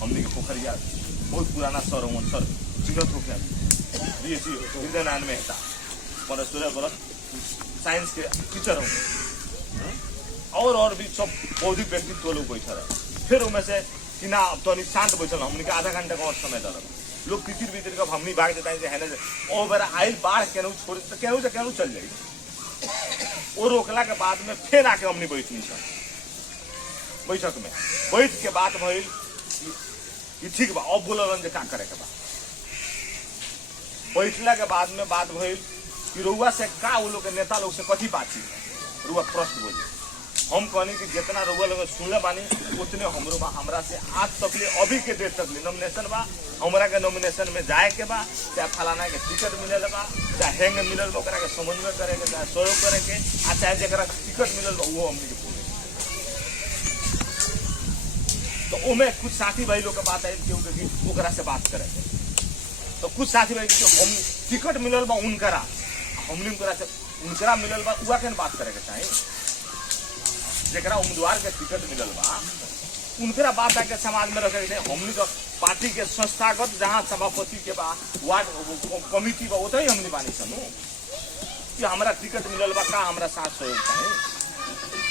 हमने के पोखरिया बहुत पुराना सर हो सर चिन्हत हो गया हृदय नारायण मेहता 15 बरस साइंस के टीचर हो और भी सब बौद्धिक व्यक्तित्व लोग बैठा रहे फिर उनमें से कि ना अब तो शांत बैठल हमने के आधा घंटा का और समय दल लोग तितिर भीतर का हमनी भाग देता है और बेरा आयल बाढ़ केनू छोड़ तो केनू चल जाएगी वो रोकला के बाद में फिर आके हमने बैठनी बैठक में बैठ के बात भइल कि ठीक बा अब बोलन जे का करे के बा बैठला के बाद में बात भइल कि रुआ से का वो लोग के नेता लोग से कथी बातचीत रुआ प्रश्न बोली हम कहनी कि जितना रुआ लोग सुनले बानी उतने हमरो बा हमरा से आज तक ले अभी के डेट तक ले नॉमिनेशन बा हमरा के नॉमिनेशन में जाए के बा चाहे फलाना के टिकट मिलल बा चाहे हैंग मिलल बा ओकरा के समन्वय करे के चाहे सहयोग करे के आ चाहे जेकरा टिकट मिलल बा वो हमनी के पूरे तो उमे कुछ साथी भाई लोग के बात आई क्योंकि ओकरा से बात करे तो कुछ साथी भाई जो हम टिकट मिलल बा उनकरा हमनी उनकरा मिलल बा उहा के बात करे के चाहे जेकरा उम्मीदवार के टिकट मिलल बा उनकरा बात आके समाज में रखे के हमनी तो पार्टी के संस्थागत जहाँ सभापति के बा वार्ड कमिटी बा उतही हमनी बानी सनु कि हमरा टिकट मिलल बा का हमरा साथ सहयोग चाहे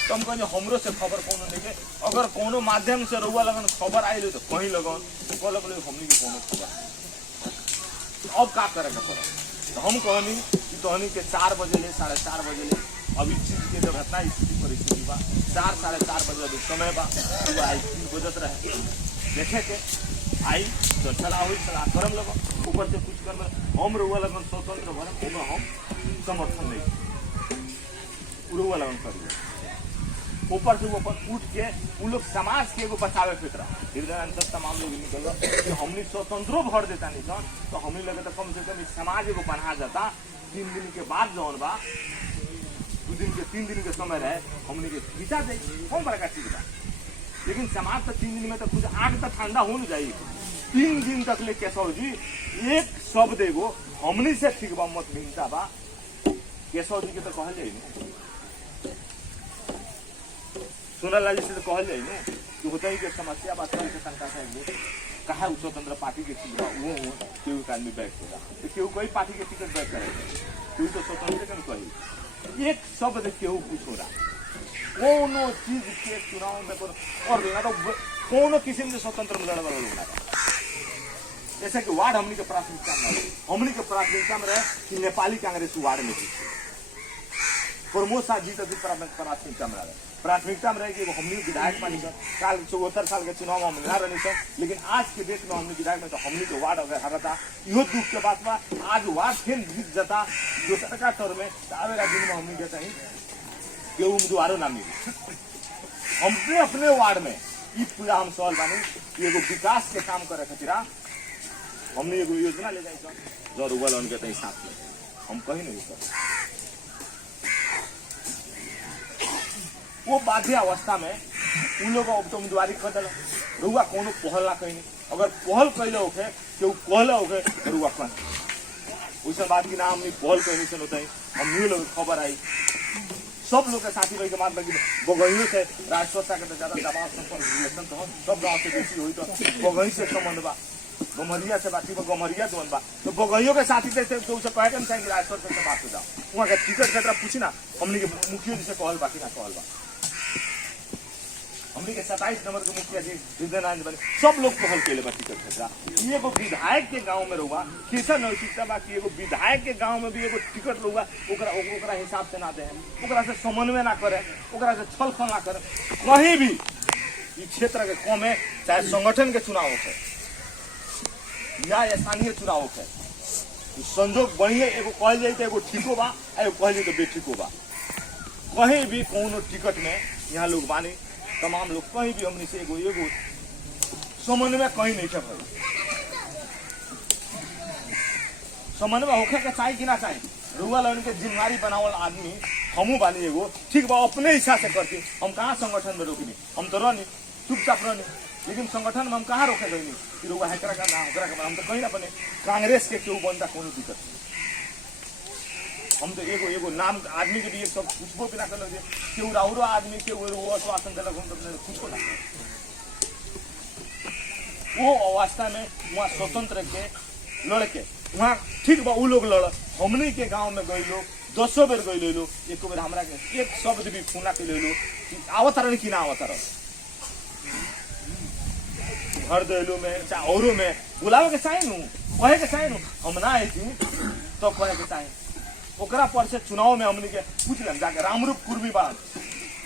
कम कहीं हमरो से खबर कोनो नहीं के अगर कोनो माध्यम से रुआ लगन खबर आई तो कहीं लगन तो कहलक हमनी के कोनो खबर अब का करे के पड़ा। तो हम कहनी कि तहनी के 4 बजे ले 4:30 बजे ले अभी चीज के जब इतना स्थिति परिस्थिति बा 4 साढ़े 4 बजे अभी समय बा तो आई 3 बजत रहे देखे के आई तो चला हुई चला करम लगा ऊपर से कुछ कर हम रुआ लगन स्वतंत्र भरम ओमे हम समर्थन नहीं रुआ लगन करिए ऊपर से ऊपर उठ के उन लोग समाज के एगो बचावे फितरा हृदय तमाम लोग निकल कि हमने स्वतंत्रो भर देता नहीं सन तो हमने लगे तो कम से कम समाज एगो बना जाता 3 दिन के बाद जौन बा 2 दिन के 3 दिन के समय रहे हमने के खींचा दे कौन बड़ा चीज बा लेकिन समाज तो 3 दिन में तो कुछ आग तो ठंडा हो नहीं जाएगी 3 दिन तक ले केशव जी एक शब्द एगो हमनी से ठीक बा मत भिन्नता बा केशव जी के तो कहल जाए सुनल जी से तो कहल जाए ना कि होता ही कि समस्या बात के शंका है कहा स्वतंत्र पार्टी के चीज वो केहू एक आदमी बैठ होगा तो केहू कोई पार्टी के टिकट बैठ करेगा केहू तो स्वतंत्र के कही एक शब्द केहू कुछ हो रहा कोनो चीज के चुनाव में और देना तो कोनो किसी से स्वतंत्र में लड़ने वाला लोग ना जैसे कि वार्ड हमनी के प्राथमिकता में हमनी के प्राथमिकता में रहे कि नेपाली कांग्रेस वार्ड में प्रमोद शाह जीत प्राथमिकता में रहे प्राथमिकता में रहेगी हमने विधायक मानी सर साल 74 साल के चुनाव में ना रहनी सर लेकिन आज के डेट में हमने विधायक में तो हमने के वार्ड अगर हरा था यो दुख के बात बा आज वार्ड फिर जीत जाता दूसरा का टर्म में आवेगा दिन में हमने कहता ही कि उम्मीदवारों ना मिले हमने अपने वार्ड में ये पूरा हम सवाल बानी कि एगो विकास के काम करे खातिर हमने एगो योजना ले जाए सर जो रुगल उनके तई साथ में हम कहीं नहीं सर वो बाध्य अवस्था में उन लोग तो उम्मीदवारी कर दिल रुआ कोनो पहल ना कहीं अगर पहल कैले होके केहू कहले होके रुआ कह वैसा बात की ना हमने पहल कहनी से होता है हम न्यू लोग खबर आई सब लोग के साथी भाई के मात लगी बगैयों से राष्ट्रता के ज्यादा दबाव संपर्क रिलेशन तो सब गाँव से बेसी हुई तो बगई से संबंध बा गमरिया से बात गमरिया संबंध बा तो बगैयों के साथी से तो उसे कहे के चाहिए राष्ट्रता से बात हो जाओ वहाँ के टिकट खतरा पूछी ना हमने के मुखिया जी से कहल बा कि ना कहल बा हमने के 27 नंबर के मुखिया जी हृदय नारायण बने सब लोग पहल के लिए टिकट खतरा ये एगो विधायक के गांव में रहुआ कैसा नैतिकता बा कि एगो विधायक के गांव में भी एगो टिकट रहुआ ओकरा हिसाब से ना दे ओकरा से समन्वय ना करे ओकरा से छल ना करे कहीं भी इस क्षेत्र के कम है चाहे संगठन के चुनाव होते या स्थानीय चुनाव होते संजोग बढ़िए एगो कहल जाए तो एगो ठीको बा एगो कहल जाए तो बेठीको बा कहीं भी कोनो टिकट में यहाँ लोग बानी तमाम लोग कहीं भी हमने से एगो समन्वय कहीं नहीं था समन्वय होखे के चाहिए कि ना चाहिए रुआ लोगन के जिम्मेवारी बनावल आदमी हमू बानी एगो ठीक बा अपने हिसाब से करती हम कहाँ संगठन में रोकनी हम तो रहनी चुपचाप रहनी लेकिन संगठन में हम कहाँ रोके गई कि रुआ हैकरा का ना होकरा का हम तो कहीं ना बने कांग्रेस के क्यों बनता कोनो दिक्कत नहीं हम तो एगो नाम आदमी के लिए सब पूछबो भी ना कर लगे केहू राहुरो आदमी के वो आश्वासन दिलक हम तो कुछ ना वो अवस्था में वहाँ स्वतंत्र के लड़के वहाँ ठीक बा उ लोग लड़ हमनी के गांव में गई लोग 10 बेर गई लोग एक बेर हमरा के एक शब्द भी फोना के ले लो आवतारण कि ना आवतारण घर दिलो में चाहे औरों में बुलावे के चाहिए नू कहे के चाहिए नू हम ना आई थी तो कहे के चाहिए ओकरा पर से चुनाव में हमने के पूछ लें जाके रामरूप कुर्मी बात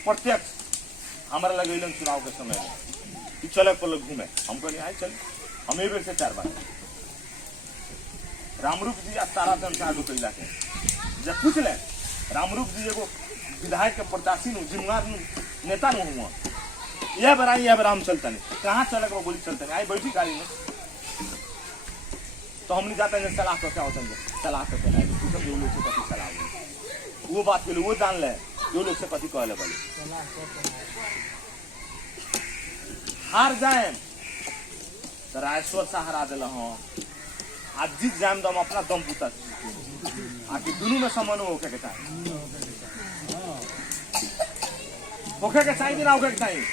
प्रत्यक्ष हमारा लगेलन चुनाव के समय में कि चले पर लोग घूमे हम कहनी आए चल हम एक बेर से 4 बार रामरूप जी तारा दन से आगू कैला के जब पूछ ले रामरूप जी एगो विधायक के प्रत्याशी नु जिम्मेदार नेता नु हुआ यह बेर हम चलता नहीं कहाँ चले वो बोली चलते नहीं आई बैठी गाड़ी में तो हमने जाते हैं सलाह तो क्या होता है सलाह तो क्या है जो लोग से कभी सलाह वो बात के लिए वो जान ले जो लोग से कभी कहले बोले हार जाए तो राजेश्वर शाह हरा दिल हाँ आज जीत जाए तो हम अपना दम पुता आखिर दोनों में समन्वय होके के चाहिए कि ना होके के चाहिए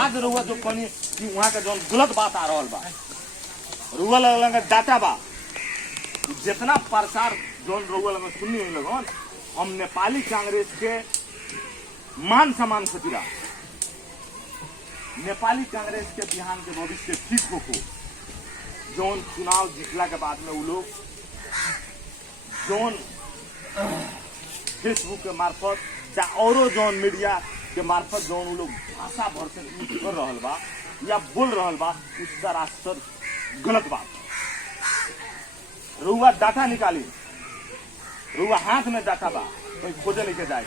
आज रुआ जो कनी कि वहाँ के जो गलत बात आ रहा बा रुआ लगे डाटा बा जितना प्रचार जो रुआ लगे सुननी नहीं लगन हम नेपाली कांग्रेस के मान सम्मान खतिरा नेपाली कांग्रेस के बिहान के भविष्य ठीक हो जौन चुनाव जीतला के बाद में वो लोग जौन फेसबुक के मार्फत चाहे औरो जौन मीडिया के मार्फत जौन वो लोग भाषा भर से यूज कर रहल बा या बोल रहल बा उस सरासर गलत बात। रुआ डाटा निकाली, रुआ हाथ में डाटा बा, कोई खोजे नहीं के जाए।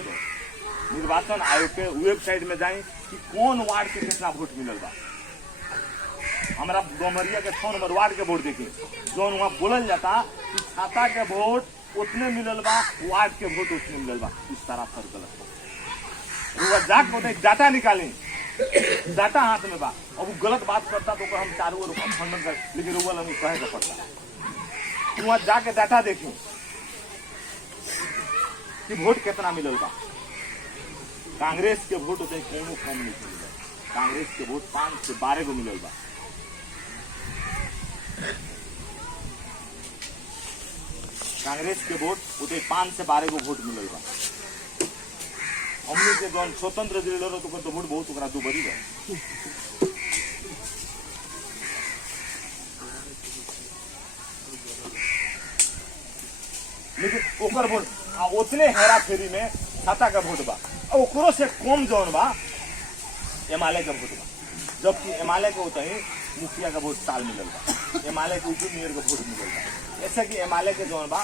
निर्वाचन आयोग के वेबसाइट में जाए कि कौन वार्ड के कितना वोट मिलल बा। हमारा गोमरिया के 6 नंबर वार्ड के वोट देखिए, जो वहाँ बोलल जाता कि छाता के वोट उतने मिलल बा, वार्ड के वोट उतने मिलल बा, इस तरह पर गलत बा। रुआ जाके बोलते डाटा निकालें, डाटा हाथ में बा। अब वो गलत बात करता तो हम चारों ओर खंडन कर, लेकिन रुआ लगे कहे का पड़ता। वहाँ जाके डाटा देखें कि वोट कितना मिलल बा। कांग्रेस के वोट उतने कोनो कम नहीं मिलल, कांग्रेस के वोट 5 से 12 को मिलल बा। कांग्रेस के वोट उतने 5 से 12 को वोट मिलल बा। हमने के जौन स्वतंत्र दिल तो वोट बहुत ओकरा दो बड़ी बा। लेकिन ओकर वोट उतने हेरा फेरी में छाता का वोट बा, ओकरो से कम जौन बा एमएलए का वोट बा। जबकि एमएलए के होता ही मुखिया का वोट साल मिलल बा, एमएलए के ऊपर मेयर का वोट मिलल बा। ऐसे कि एमएलए के जौन बा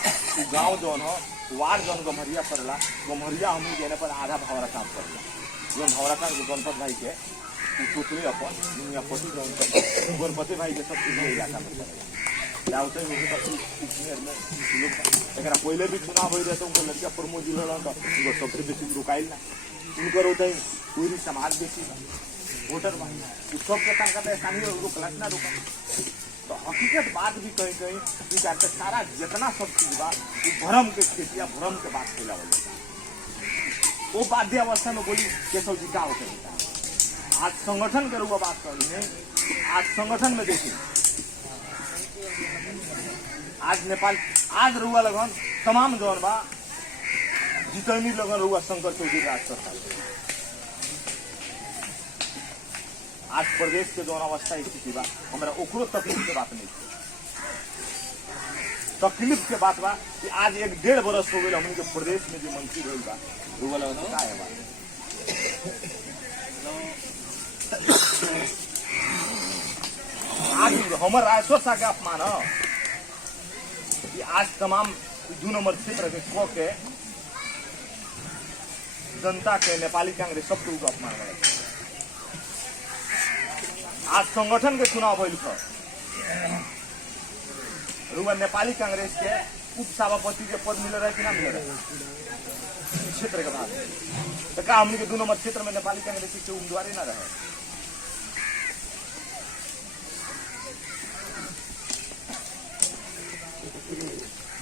गाँव जौन हो वार्ड जौन गम्हरिया पड़ेला, गम्हरिया हमने देने पर आधा भवरा काम करेला। जो भवरा काम गणपत भाई के पुतले अपन दुनियापति जौन गणपति भाई के सब इलाका में पड़ेला। क्या होता है पहले भी चुनाव हो रहे तो उनका लड़का प्रमोद जी रहन तो सबसे बेसी रुकाइल ना उनकर होता है पूरी समाज बेसी वोटर बा सब के तनका स्थानीय रोकलस ना रोका। तो हकीकत बात भी कहीं कहीं सारा जितना सब चीज बा भ्रम के खेती या भ्रम के बात फैलावल जाता। वो बाध्य अवस्था में बोली केशव जी क्या होते हैं। आज संगठन के रूप बात कर रही है, आज संगठन में देखिए आज नेपाल आज रुआ लगन तमाम जौन बा जितनी लगन रुआ शंकर चौधरी राज सरकार। आज प्रदेश के जौन अवस्था स्थिति बा हमारा ओकरो तकलीफ के बात नहीं, तकलीफ के बात बा कि आज 1-1.5 बरस हो गए हमने के प्रदेश में जो मंत्री रही बा रुआ लगन का है बा। आज हमारे राजस्व सा के अपमान है कि आज तमाम 2 नंबर क्षेत्र के को के जनता के नेपाली कांग्रेस सबको अपमान करे। आज संगठन के चुनाव भइल छ, रुआ नेपाली कांग्रेस के उप सभापति के पद मिल रहा है कि ना मिल रहा है क्षेत्र के बाद। तो का हमने के 2 नंबर क्षेत्र में नेपाली कांग्रेस के उम्मीदवार ही ना रहे।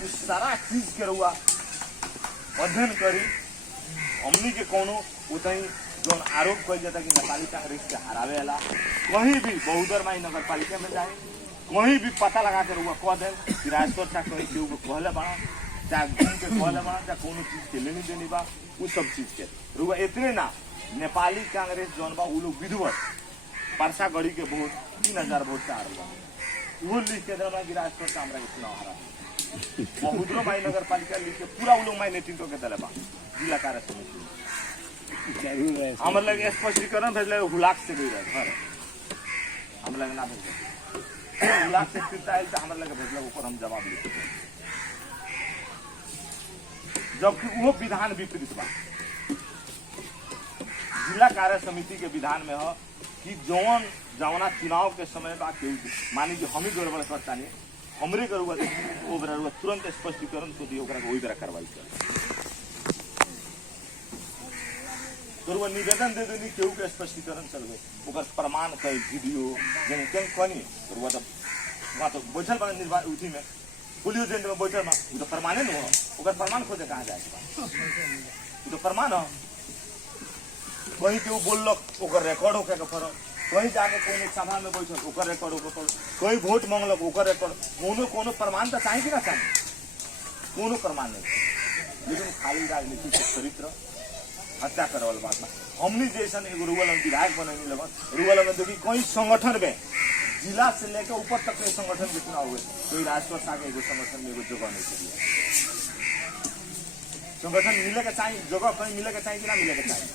इस सारा चीज के रुआ अध्ययन करी हमनी के कोनो उतई जो आरोप कल जाता कि नेपाली कांग्रेस के हरावे वाला कहीं भी बहुदर माई नगर पालिका में जाए कहीं भी पता लगा कर रुआ कह दे कि राजस्व चाहे कहीं केहू को कहले बना चाहे घूम के कहले बना चाहे कोनो चीज के लेनी देनी बा उ सब चीज के रुआ इतने ना नेपाली कांग्रेस जौन बा उ लोग विधिवत परसा गढ़ी के वोट 3000 वोट से हारल बा। वो लिख के देना कि राजस्व का हमरा चुनाव हरा बहुद्रो माई नगर पालिका लिख के पूरा वो लोग माई नेतृत्व के दले बा जिला कार्य समिति हमारे लगे स्पष्टीकरण भेजले हुलाक से गई रहे घर हम लगे ना भेज हुलाक से फिरता आयल तो हमारे लगे भेजल ऊपर हम जवाब लिखे जबकि वो विधान विपरीत बा। जिला कार्य समिति के विधान में हो कि जौन जवना चुनाव के समय बा मानी कि हम ही गड़बड़ करता नहीं हमरे करुआ तुरंत स्पष्टीकरण तो दियो वही तरह कार्रवाई कर करुआ निवेदन दे देनी केहू के स्पष्टीकरण चल गए ओकर प्रमाण कई वीडियो जने केन कनी करुआ तो वहां तो बैठल बा निर्वाचन उठी में पुलिस जेल में बैठल बा तो प्रमाणे न हो ओकर प्रमाण खोजे कहां जाए तो प्रमाण हो कहीं केहू बोललक ओकर रिकॉर्ड होके के फरक कहीं जाके कोनो सभा में बैठल ओकर रिकॉर्ड होकर कोई वोट मांगलक ओकर रिकॉर्ड कोनो प्रमाण तो चाहिए कि ना चाहिए कोनो प्रमाण नहीं। लेकिन खाली राजनीतिक चरित्र हत्या करे वाला बात ना हमने जैसा एगो रुगल विधायक बने लगन रुगल में देखिए कहीं संगठन में जिला से लेकर ऊपर तक के संगठन के चुनाव हुए कोई राजस्व आगे एगो संगठन में एगो जगह नहीं दिया। संगठन मिले के चाहिए, जगह कहीं मिले के चाहिए कि ना मिले के चाहिए।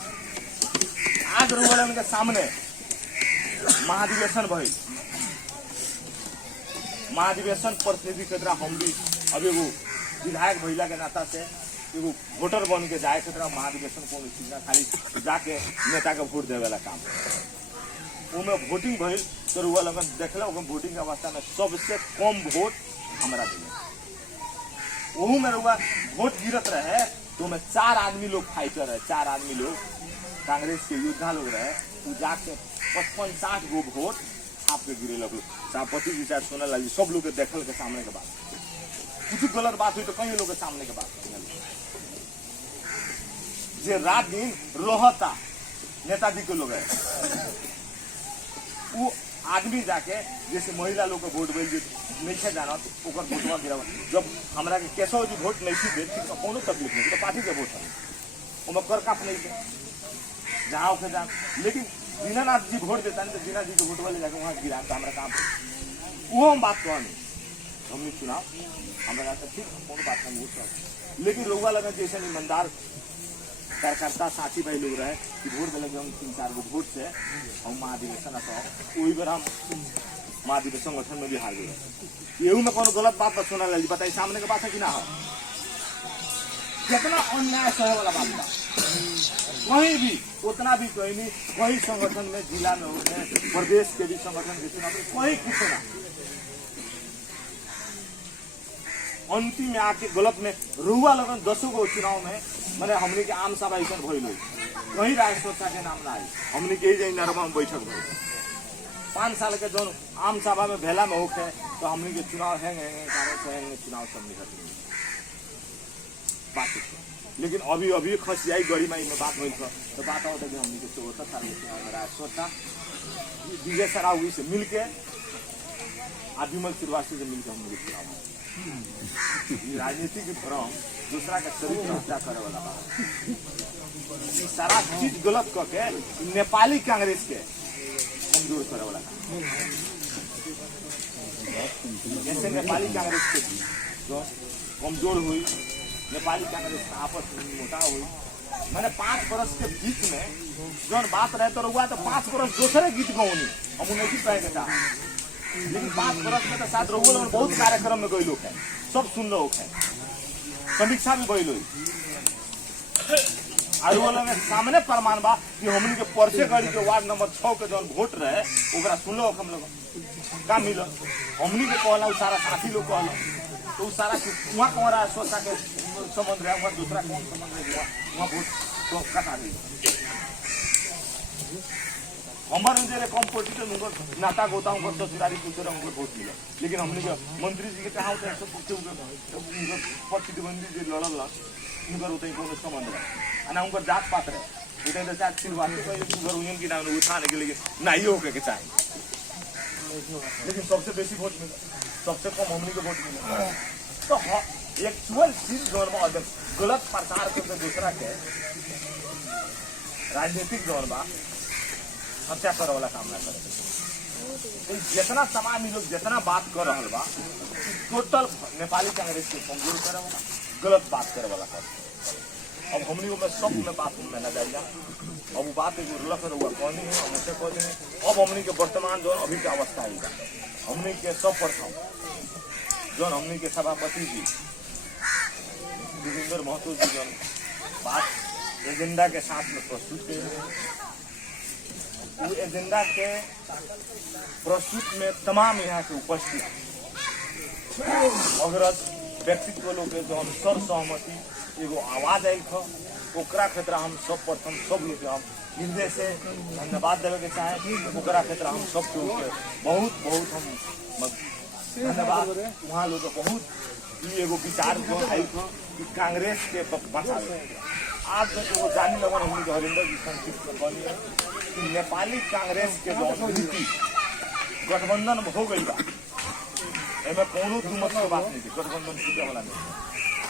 आज रोगन के सामने महाधिवेशन भइल, महाधिवेशन प्रतिनिधि क्षेत्र हम भी अब एगो विधायक भैला के नाता से एगो वोटर बन के जाए क्षेत्र महाधिवेशन कोनो चीज ना, खाली जाके नेता के वोट देवे वाला काम। उनमें वोटिंग भइल तो रुआ लगन देखल वोटिंग के अवस्था में सबसे कम वोट हमारा दिले। वहू में रुआ वोट गिरत रहे तो में 4 आदमी लोग फाइटर है, 4 आदमी लोग कांग्रेस के योद्धा लोग रहे, तो जाके 55-60 गो वोट छाप के गिरे लगो। सभापति जी चाहे सोनालाल जी सब लोग के देखल के सामने के बात, कुछ गलत बात हुई तो कई लोग के सामने के बात जे रात दिन रहता नेताजी के लोग है, वो आदमी जाके जैसे महिला लोग के वोट भेज नहीं है जाना ओकर वोटवा गिरा। जब हमरा के केशव जी वोट नहीं दे तो कोनो तकलीफ नहीं, तो पार्टी के वोट है ओमे कर काप नहीं है जहाँ उसे जान। लेकिन दीनानाथ जी वोट देता है तो दीना जी के वोट वाले जाके वहाँ गिरा तो हमारा काम वो हम बात तो नहीं हमने चुनाव हमारा ठीक कोनो बात नहीं हो। लेकिन लोग लगा जैसे ईमानदार कार्यकर्ता साथी भाई लोग रहे कि वोट दिले हम 3-4 गो वोट से हम महाधिवेशन वही बार हम महाधिवेशन संगठन में भी हार गए। यू में कोनो गलत बात सुना लगी बताइए सामने के बात है कि ना हो। कितना अन्याय सहे वाला बात बा कहीं भी उतना भी कहीं नहीं, कहीं संगठन में जिला में होते प्रदेश के भी संगठन के चुनाव कहीं कुछ ना अंतिम में आके गलत में रुआ लगन 10 गो चुनाव में मैंने हमने के आम सभा ऐसा भइल कहीं राजस्व के नाम ना आई हमने के नरमा में बैठक भइल 5 साल के जो आम सभा में भेला में होके तो हमने के चुनाव हैंग चुनाव सब निकल बात। लेकिन अभी खसियाई गरिमाई में बात हुई तो बात होता कि हमने के 74 साल के चुनाव में राजस्व विजय सरावी से मिलके विमल श्रीवास्तव से मिलकर हमने के चुनाव राजनीति की भ्रम दूसरा का चरित्र हत्या करे वाला बात सारा चीज गलत करके नेपाली कांग्रेस के कमजोर करे वाला काम। जैसे नेपाली कांग्रेस के जो कमजोर हुई, नेपाली कांग्रेस का आपस में मोटा हुई, मैंने 5 बरस के बीच में जो बात रहे तो हुआ तो 5 बरस दूसरे गीत गौनी हम उन्हें भी कहे था। लेकिन 5 बरस में तो साथ रघुल बहुत कार्यक्रम में गई लोग है सब सुन लो है समीक्षा भी गई लोग में सामने प्रमाण बा कि हमने के परसे गढ़ी के वार्ड नंबर 6 के जो वोट रहे ओकरा सुन लो हम लोग का मिल हमने के कहला सारा साथी लोग कहला तो सारा वहाँ कौन रहा सोचा के संबंध रहे वहाँ दूसरा कौन संबंध रहे वहाँ वोट तो कटा दी हमारे जो कॉम्पिटिशन उनको नाता गोता उनको ससुरारी पूछे उनको वोट मिला। लेकिन हमने मंत्री जी के कहा होता है प्रतिद्वंदी जो लड़ल उनका होता है कौन संबंध रहे उनका जात पात रहे उधर शायद सिलवानी यूनियन की नाम उठाने के लिए नहीं होके के चाहिए। लेकिन सबसे बेसी वोट मिला, सबसे कम हमने के वोट मिला। तो एक्चुअल चीज जोन में गलत प्रचार करके दूसरा के राजनीतिक जोन बा हत्या करे वाला काम ना करे। जितना समाज में लोग जितना बात कर रहा बा टोटल नेपाली कांग्रेस के कमजोर करे वाला गलत बात करे वाला कर। अब हमनी में सब में बात में न जाएगा। अब वो बात एक रख हुआ कौन है हमसे कौन है। अब हमनी के वर्तमान जो अभी की अवस्था है हमनी के सब प्रथम जो हमनी के सभापति जी जोगिंदर महतो जी जो बात एजेंडा के साथ में प्रस्तुत किए वो एजेंडा के प्रस्तुत में तमाम यहाँ के उपस्थित अग्रज व्यक्तित्व लोग के जो हम सर्वसहमति एगो आवाज आई था ओकरा क्षेत्र हम सब प्रथम सब लोग हम हृदय से धन्यवाद देवे के चाहे ओकरा क्षेत्र हम सब लोग के बहुत बहुत हम धन्यवाद वहाँ लोग बहुत एगो विचार जो आई था कि कांग्रेस के बचा आज जो जानी लगन हमने हरिंदर जी संक्षिप्त बनी है कि नेपाली कांग्रेस के जो नीति गठबंधन हो गई बा एमे कोनो दुमत के बात नहीं थी। गठबंधन सीधे वाला नहीं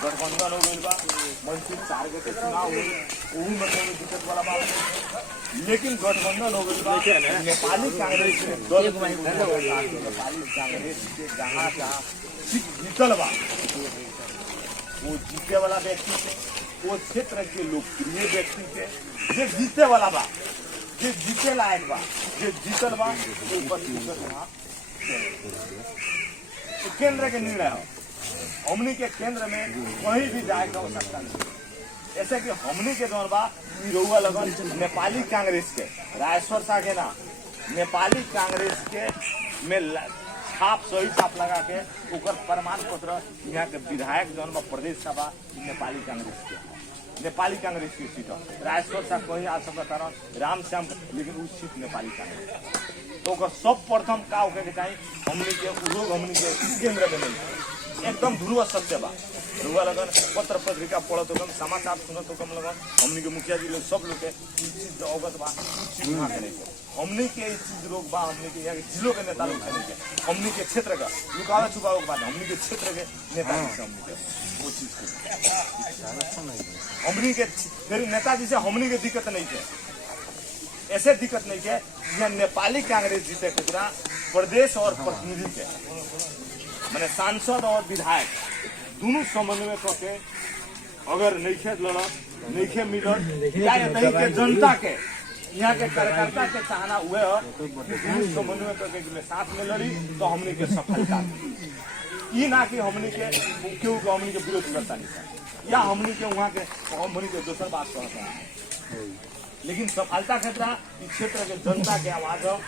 गठबंधन हो गई बा मंत्री 4 के चुनाव हुई में कोनो दिक्कत वाला बात नहीं। लेकिन गठबंधन हो गई बा नेपाली कांग्रेस के दल नेपाली कांग्रेस के जहाँ जहाँ सीट जीतल बा वो जीते वाला व्यक्ति से, वो क्षेत्र के लोकप्रिय व्यक्ति से, जे जीते वाला बा, जे जीते लायक बा, जे जीतल बा, वो प्रतिशत वहाँ केंद्र के निर्णय हो। हमनी के केंद्र में कहीं भी जाए का आवश्यकता नहीं। ऐसे कि हमनी के दौर बा रउआ लगन नेपाली कांग्रेस के रायेश्वर शाह के ना नेपाली कांग्रेस के में छाप सही छाप लगा के ओकर प्रमाण पत्र यहाँ के विधायक जौन बा प्रदेश सभा नेपाली कांग्रेस के नेपाली कांग्रेस की सीट रायेश्वर शाह कहीं आ सकता राम श्याम, लेकिन उस सीट नेपाली कांग्रेस तो ओकर सब प्रथम का होके के चाहिए हमनी के उद्योग हमनी के केंद्र में नहीं एकदम ध्रुव सत्य बा। रुआ लगन पत्र पत्रिका पढ़त होकम समाचार सुनत होकम लगन हमनी के मुखिया जी लोग सब लोग के चीज अवगत बा चीज वहाँ के नहीं हमनी के चीज लोग बा हमनी के यहाँ जिलों के नेता लोग नहीं के हमनी के क्षेत्र का लुकावा छुपावा के बाद हमनी के क्षेत्र के नेता जी से हमनी के वो चीज हमनी के फिर नेताजी से हमनी के दिक्कत नहीं है। ऐसे दिक्कत नहीं है यहाँ नेपाली कांग्रेस जीते खुदरा प्रदेश और प्रतिनिधि के मैंने सांसद और विधायक दोनों समन्वय करके अगर नईखे लड़त नईखे मिलत या नहीं के जनता के यहाँ के कार्यकर्ता के चाहना हुए हो दोनों समन्वय करके में साथ में लड़ी तो हमने के सफलता ये ना कि हमने के क्यों हमने के विरोध करता नहीं या हमने के वहाँ के हमने के दोसर बात कहता है, लेकिन सफलता क्षेत्र इस क्षेत्र के जनता के आवाज हो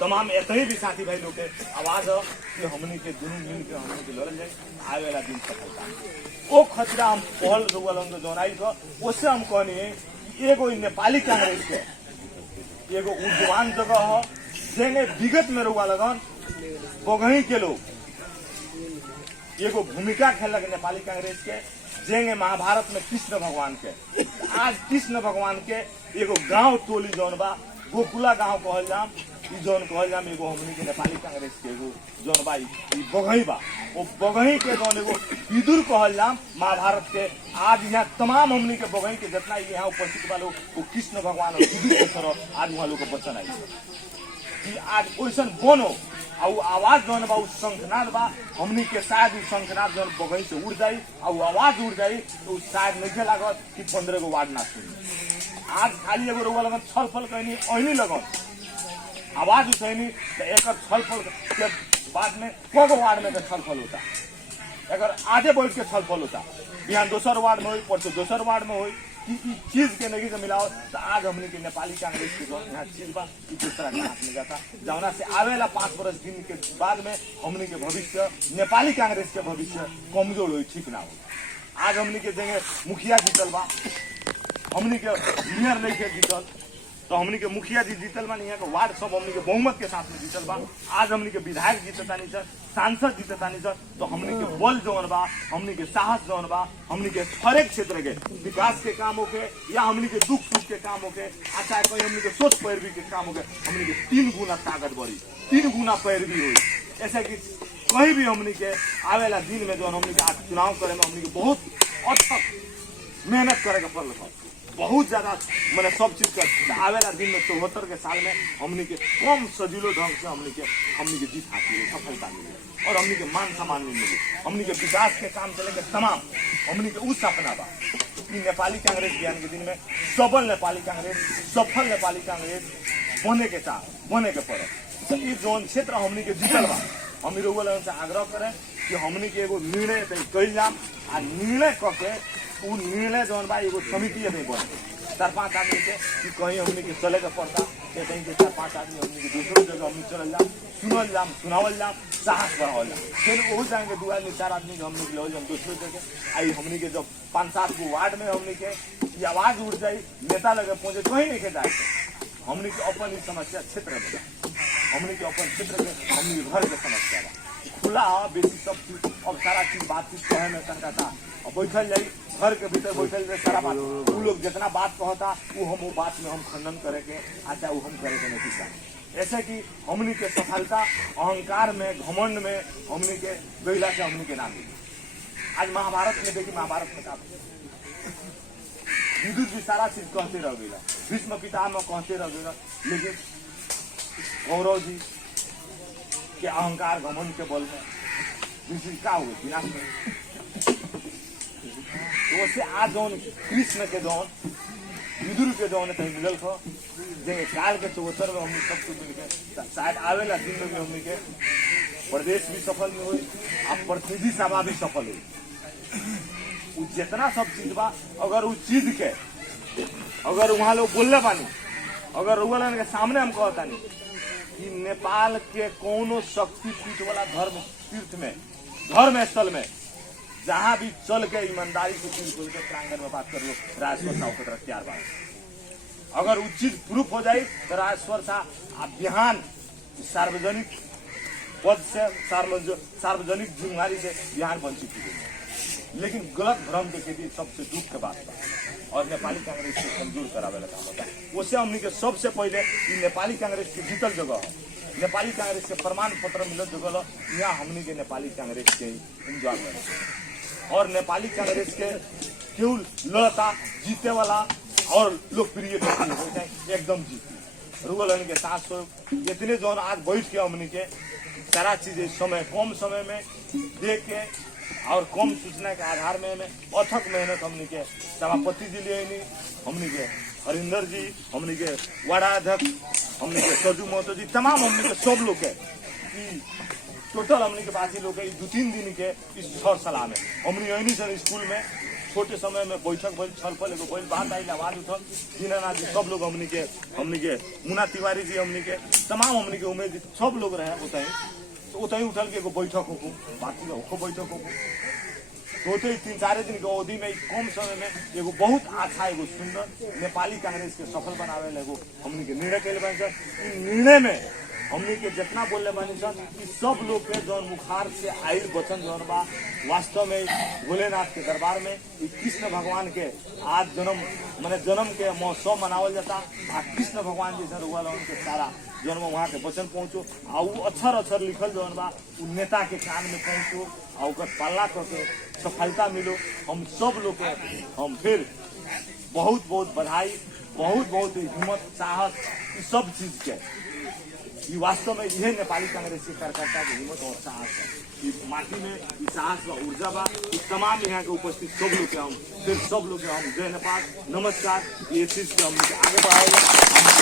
तमाम ऐसे भी साथी भाई लोग के आवाज हो कि हमने के दोनों मिल के हमने के लड़ल जाए आगे वाला दिन सफलता वो खतरा हम पहल रुआ जोनाई को उससे हम कहनी एगो नेपाली कांग्रेस के एगो उद्यमान जगह हो जेने विगत में रुआ लगन बगही के लोग एगो भूमिका खेलक नेपाली कांग्रेस के जेंगे महाभारत में कृष्ण भगवान के आज कृष्ण भगवान के एगो गांव टोली जौन बा गोकुला गांव कहल जाम जौन कहल जाम एगो हमनी के नेपाली कांग्रेस के एगो जौन बा बगही बा वो बगही के जौन एगो विदुर कहल जाम महाभारत के आज यहाँ तमाम हमनी के बगही के जितना यहाँ उपस्थित बा लोग वो कृष्ण भगवान और विदुर के तरह आज वहाँ लोग को वचन आई कि आज ओइसन बनो और आवाज जौन बा शंखनाद बा हमनी के शायद शंखनाद जौन बगही से उड़ जाई और आवाज उड़ जाई तो शायद नहीं लागत कि 15 गो वार्ड ना सुनी। आज खाली एगो रुआ लगन छल फल कहनी अहनी लगन आवाज उठैनी तो एक छल फल के बाद में को वार्ड में छल फल होता अगर आधे बैठ के छल फल होता बिहान दोसर वार्ड में हो परसों दोसर वार्ड में हो कि चीज के नहीं से मिलाओ तो आज हमने के नेपाली कांग्रेस के यहाँ चीज बा दूसरा के हाथ में जाता जौना से आवेला 5 वर्ष दिन के बाद में हमने के भविष्य नेपाली कांग्रेस के भविष्य कमजोर हो ठीक ना हो। आज हमने के जगह मुखिया जीतल बा हमने के मेयर नहीं के जीतल तो हमने के मुखिया जी जीतल बा यहाँ के वार्ड सब हमने के बहुमत के साथ में जीतल बा आज हमने के विधायक जीततानी सर सांसद जीततानी सर तो हमने के बल जौन बा हमने के साहस जौन बा हमने के हरेक क्षेत्र के विकास के काम होके या हमने के दुख सुख के काम होके अच्छा कोई हमने के सोच पैरवी के काम होके हमने के 3 गुना ताकत बढ़ी 3 गुना पैरवी हुई ऐसा कि कहीं भी हमने के आवेला दिन में जो हमने के आज चुनाव करे में हमने के बहुत अच्छा मेहनत करे के पड़ल बहुत ज्यादा मैंने सब चीज कर आवेला दिन में 74 के साल में हमने के कम सजीलो ढंग से हमने के जीत हासिल सफलता मिली और हमने के मान सम्मान नहीं मिली हमने के विकास के काम चले के तमाम हमने के उस सपना बा कि नेपाली कांग्रेस ज्ञान के दिन में सबल नेपाली कांग्रेस सफल नेपाली कांग्रेस बने के पड़े तो ये जोन क्षेत्र हमने के जीतल बा हम लोगों से आग्रह करें कि हमने के एगो निर्णय कल जाम आ निर्णय करके वो निर्णय जौन बा एगो समिति नहीं बने 4-5 आदमी के कि कहीं हमने के चले के पड़ता कहीं के 4-5 आदमी हमने के दूसरों जगह हमने चल जाम सुनल जाम सुनावल जाम साहस बढ़ावल जाम फिर वही जाएंगे 2 आदमी 4 आदमी के हमने के ले जाम दूसरों जगह आई हमने के जब 5-7 गो वार्ड में हमने के आवाज उठ जाई नेता लगे पहुंचे कहीं नहीं के जाए हमने के अपन समस्या क्षेत्र में हमने के अपन क्षेत्र के हमने घर के समस्या बा खुला हवा बेसी सब चीज अब सारा चीज बातचीत कहे में करता था और बैठल जाई घर के भीतर बैठल जाए सारा बात वो लोग जितना बात कहता वो बात में हम खंडन करे के अच्छा वो हम करे के नहीं चाहते ऐसे कि हमने के सफलता अहंकार में घमंड में हमने के गैला से हमने के नाम मिली। आज महाभारत में देखिए महाभारत में विद्युत भी सारा चीज कहते रह गई, भीष्म पितामह में कहते रह गई, लेकिन कौरव जी के अहंकार घमंड के बल में विष्णु का हुए विनाश में। तो उससे आज जौन कृष्ण के जौन विदुर के जौन कहीं मिलल खो जे काल के 74 में हम सब कुछ मिलकर शायद आवेला दिन में भी हमने के प्रदेश भी सफल में हुई, अब प्रतिनिधि सभा भी सफल हुई। जितना सब चीज बा अगर उस चीज के अगर वहाँ लोग बोलने बानी, अगर रुगलन के सामने हम कहता नहीं कि नेपाल के कोनो शक्तिपीठ वाला धर्म तीर्थ में धर्म स्थल में जहां भी चल के ईमानदारी से चीज के प्रांगण में बात कर लो, राजेश्वर साहु के तरफ तैयार बात। अगर वो चीज प्रूफ हो जाए तो राजेश्वर साहब बिहान सार्वजनिक पद से सार्वजनिक जिम्मेदारी से बिहान वंचित हुए। लेकिन गलत भ्रम के खेती सबसे दुख के बात था और नेपाली कांग्रेस को कमजोर करावे का काम होता है। उससे हमने के सबसे पहले नेपाली कांग्रेस के जीतल जगह है, नेपाली कांग्रेस के प्रमाण पत्र मिलत जगह यहाँ हमने के नेपाली कांग्रेस के इंजॉय कर और नेपाली कांग्रेस के केवल लड़ता जीते वाला और लोकप्रिय एकदम जीती रुगल के साथ इतने जो आज बैठ के हमने के सारा चीजें समय कम समय में दे के और कम सूचना के आधार में अथक मेहनत हमने के सभापति जी लिए हमने के हरिंदर जी, हमने के वार्ड अध्यक्ष, हमने के सजू महतो जी, तमाम हमने के सब लोग के टोटल हमने के बाकी लोग के 2-3 दिन के इस सर सलाह में हमने यही सर स्कूल में छोटे समय में बैठक भइल, छलफल एगो भइल, बात आई, आवाज उठल, दीनानाथ जी सब लोग हमने के मुन्ना तिवारी जी हमने के तमाम हमने के उमेद सब लोग रहे उतही उठल के एगो बैठक हो बाकी होको बैठक हो होते 3-4 दिन के अवधि में कम समय में एगो बहुत अच्छा एगो सुंदर नेपाली कांग्रेस के सफल बनावे एगो हमने के निर्णय कैले बानी सर। निर्णय में हमने के जितना बोलने बानी सर कि सब लोग के जौन मुखार से आयल वचन जौन बा वास्तव में भोलेनाथ के दरबार में कृष्ण भगवान के आज जन्म के महोत्सव मनावल जाता। कृष्ण भगवान जी से उनके सारा जौन वहाँ के वचन पहुँचो आ अक्षर अक्षर लिखल जौन बा नेता के कान में पहुँचो और पालना करके सफलता मिलो। हम सब लोग के हम फिर बहुत बहुत बधाई, बहुत बहुत हिम्मत, साहस सब चीज के ये वास्तव में यह नेपाली कांग्रेस के कार्यकर्ता की हिम्मत और साहस है। इस माटी में ये साहस व ऊर्जा बा तमाम यहाँ के उपस्थित सब लोग के हम फिर सब लोग के हम जय नेपाल, नमस्कार, ये चीज के हम आगे बढ़ाएंगे।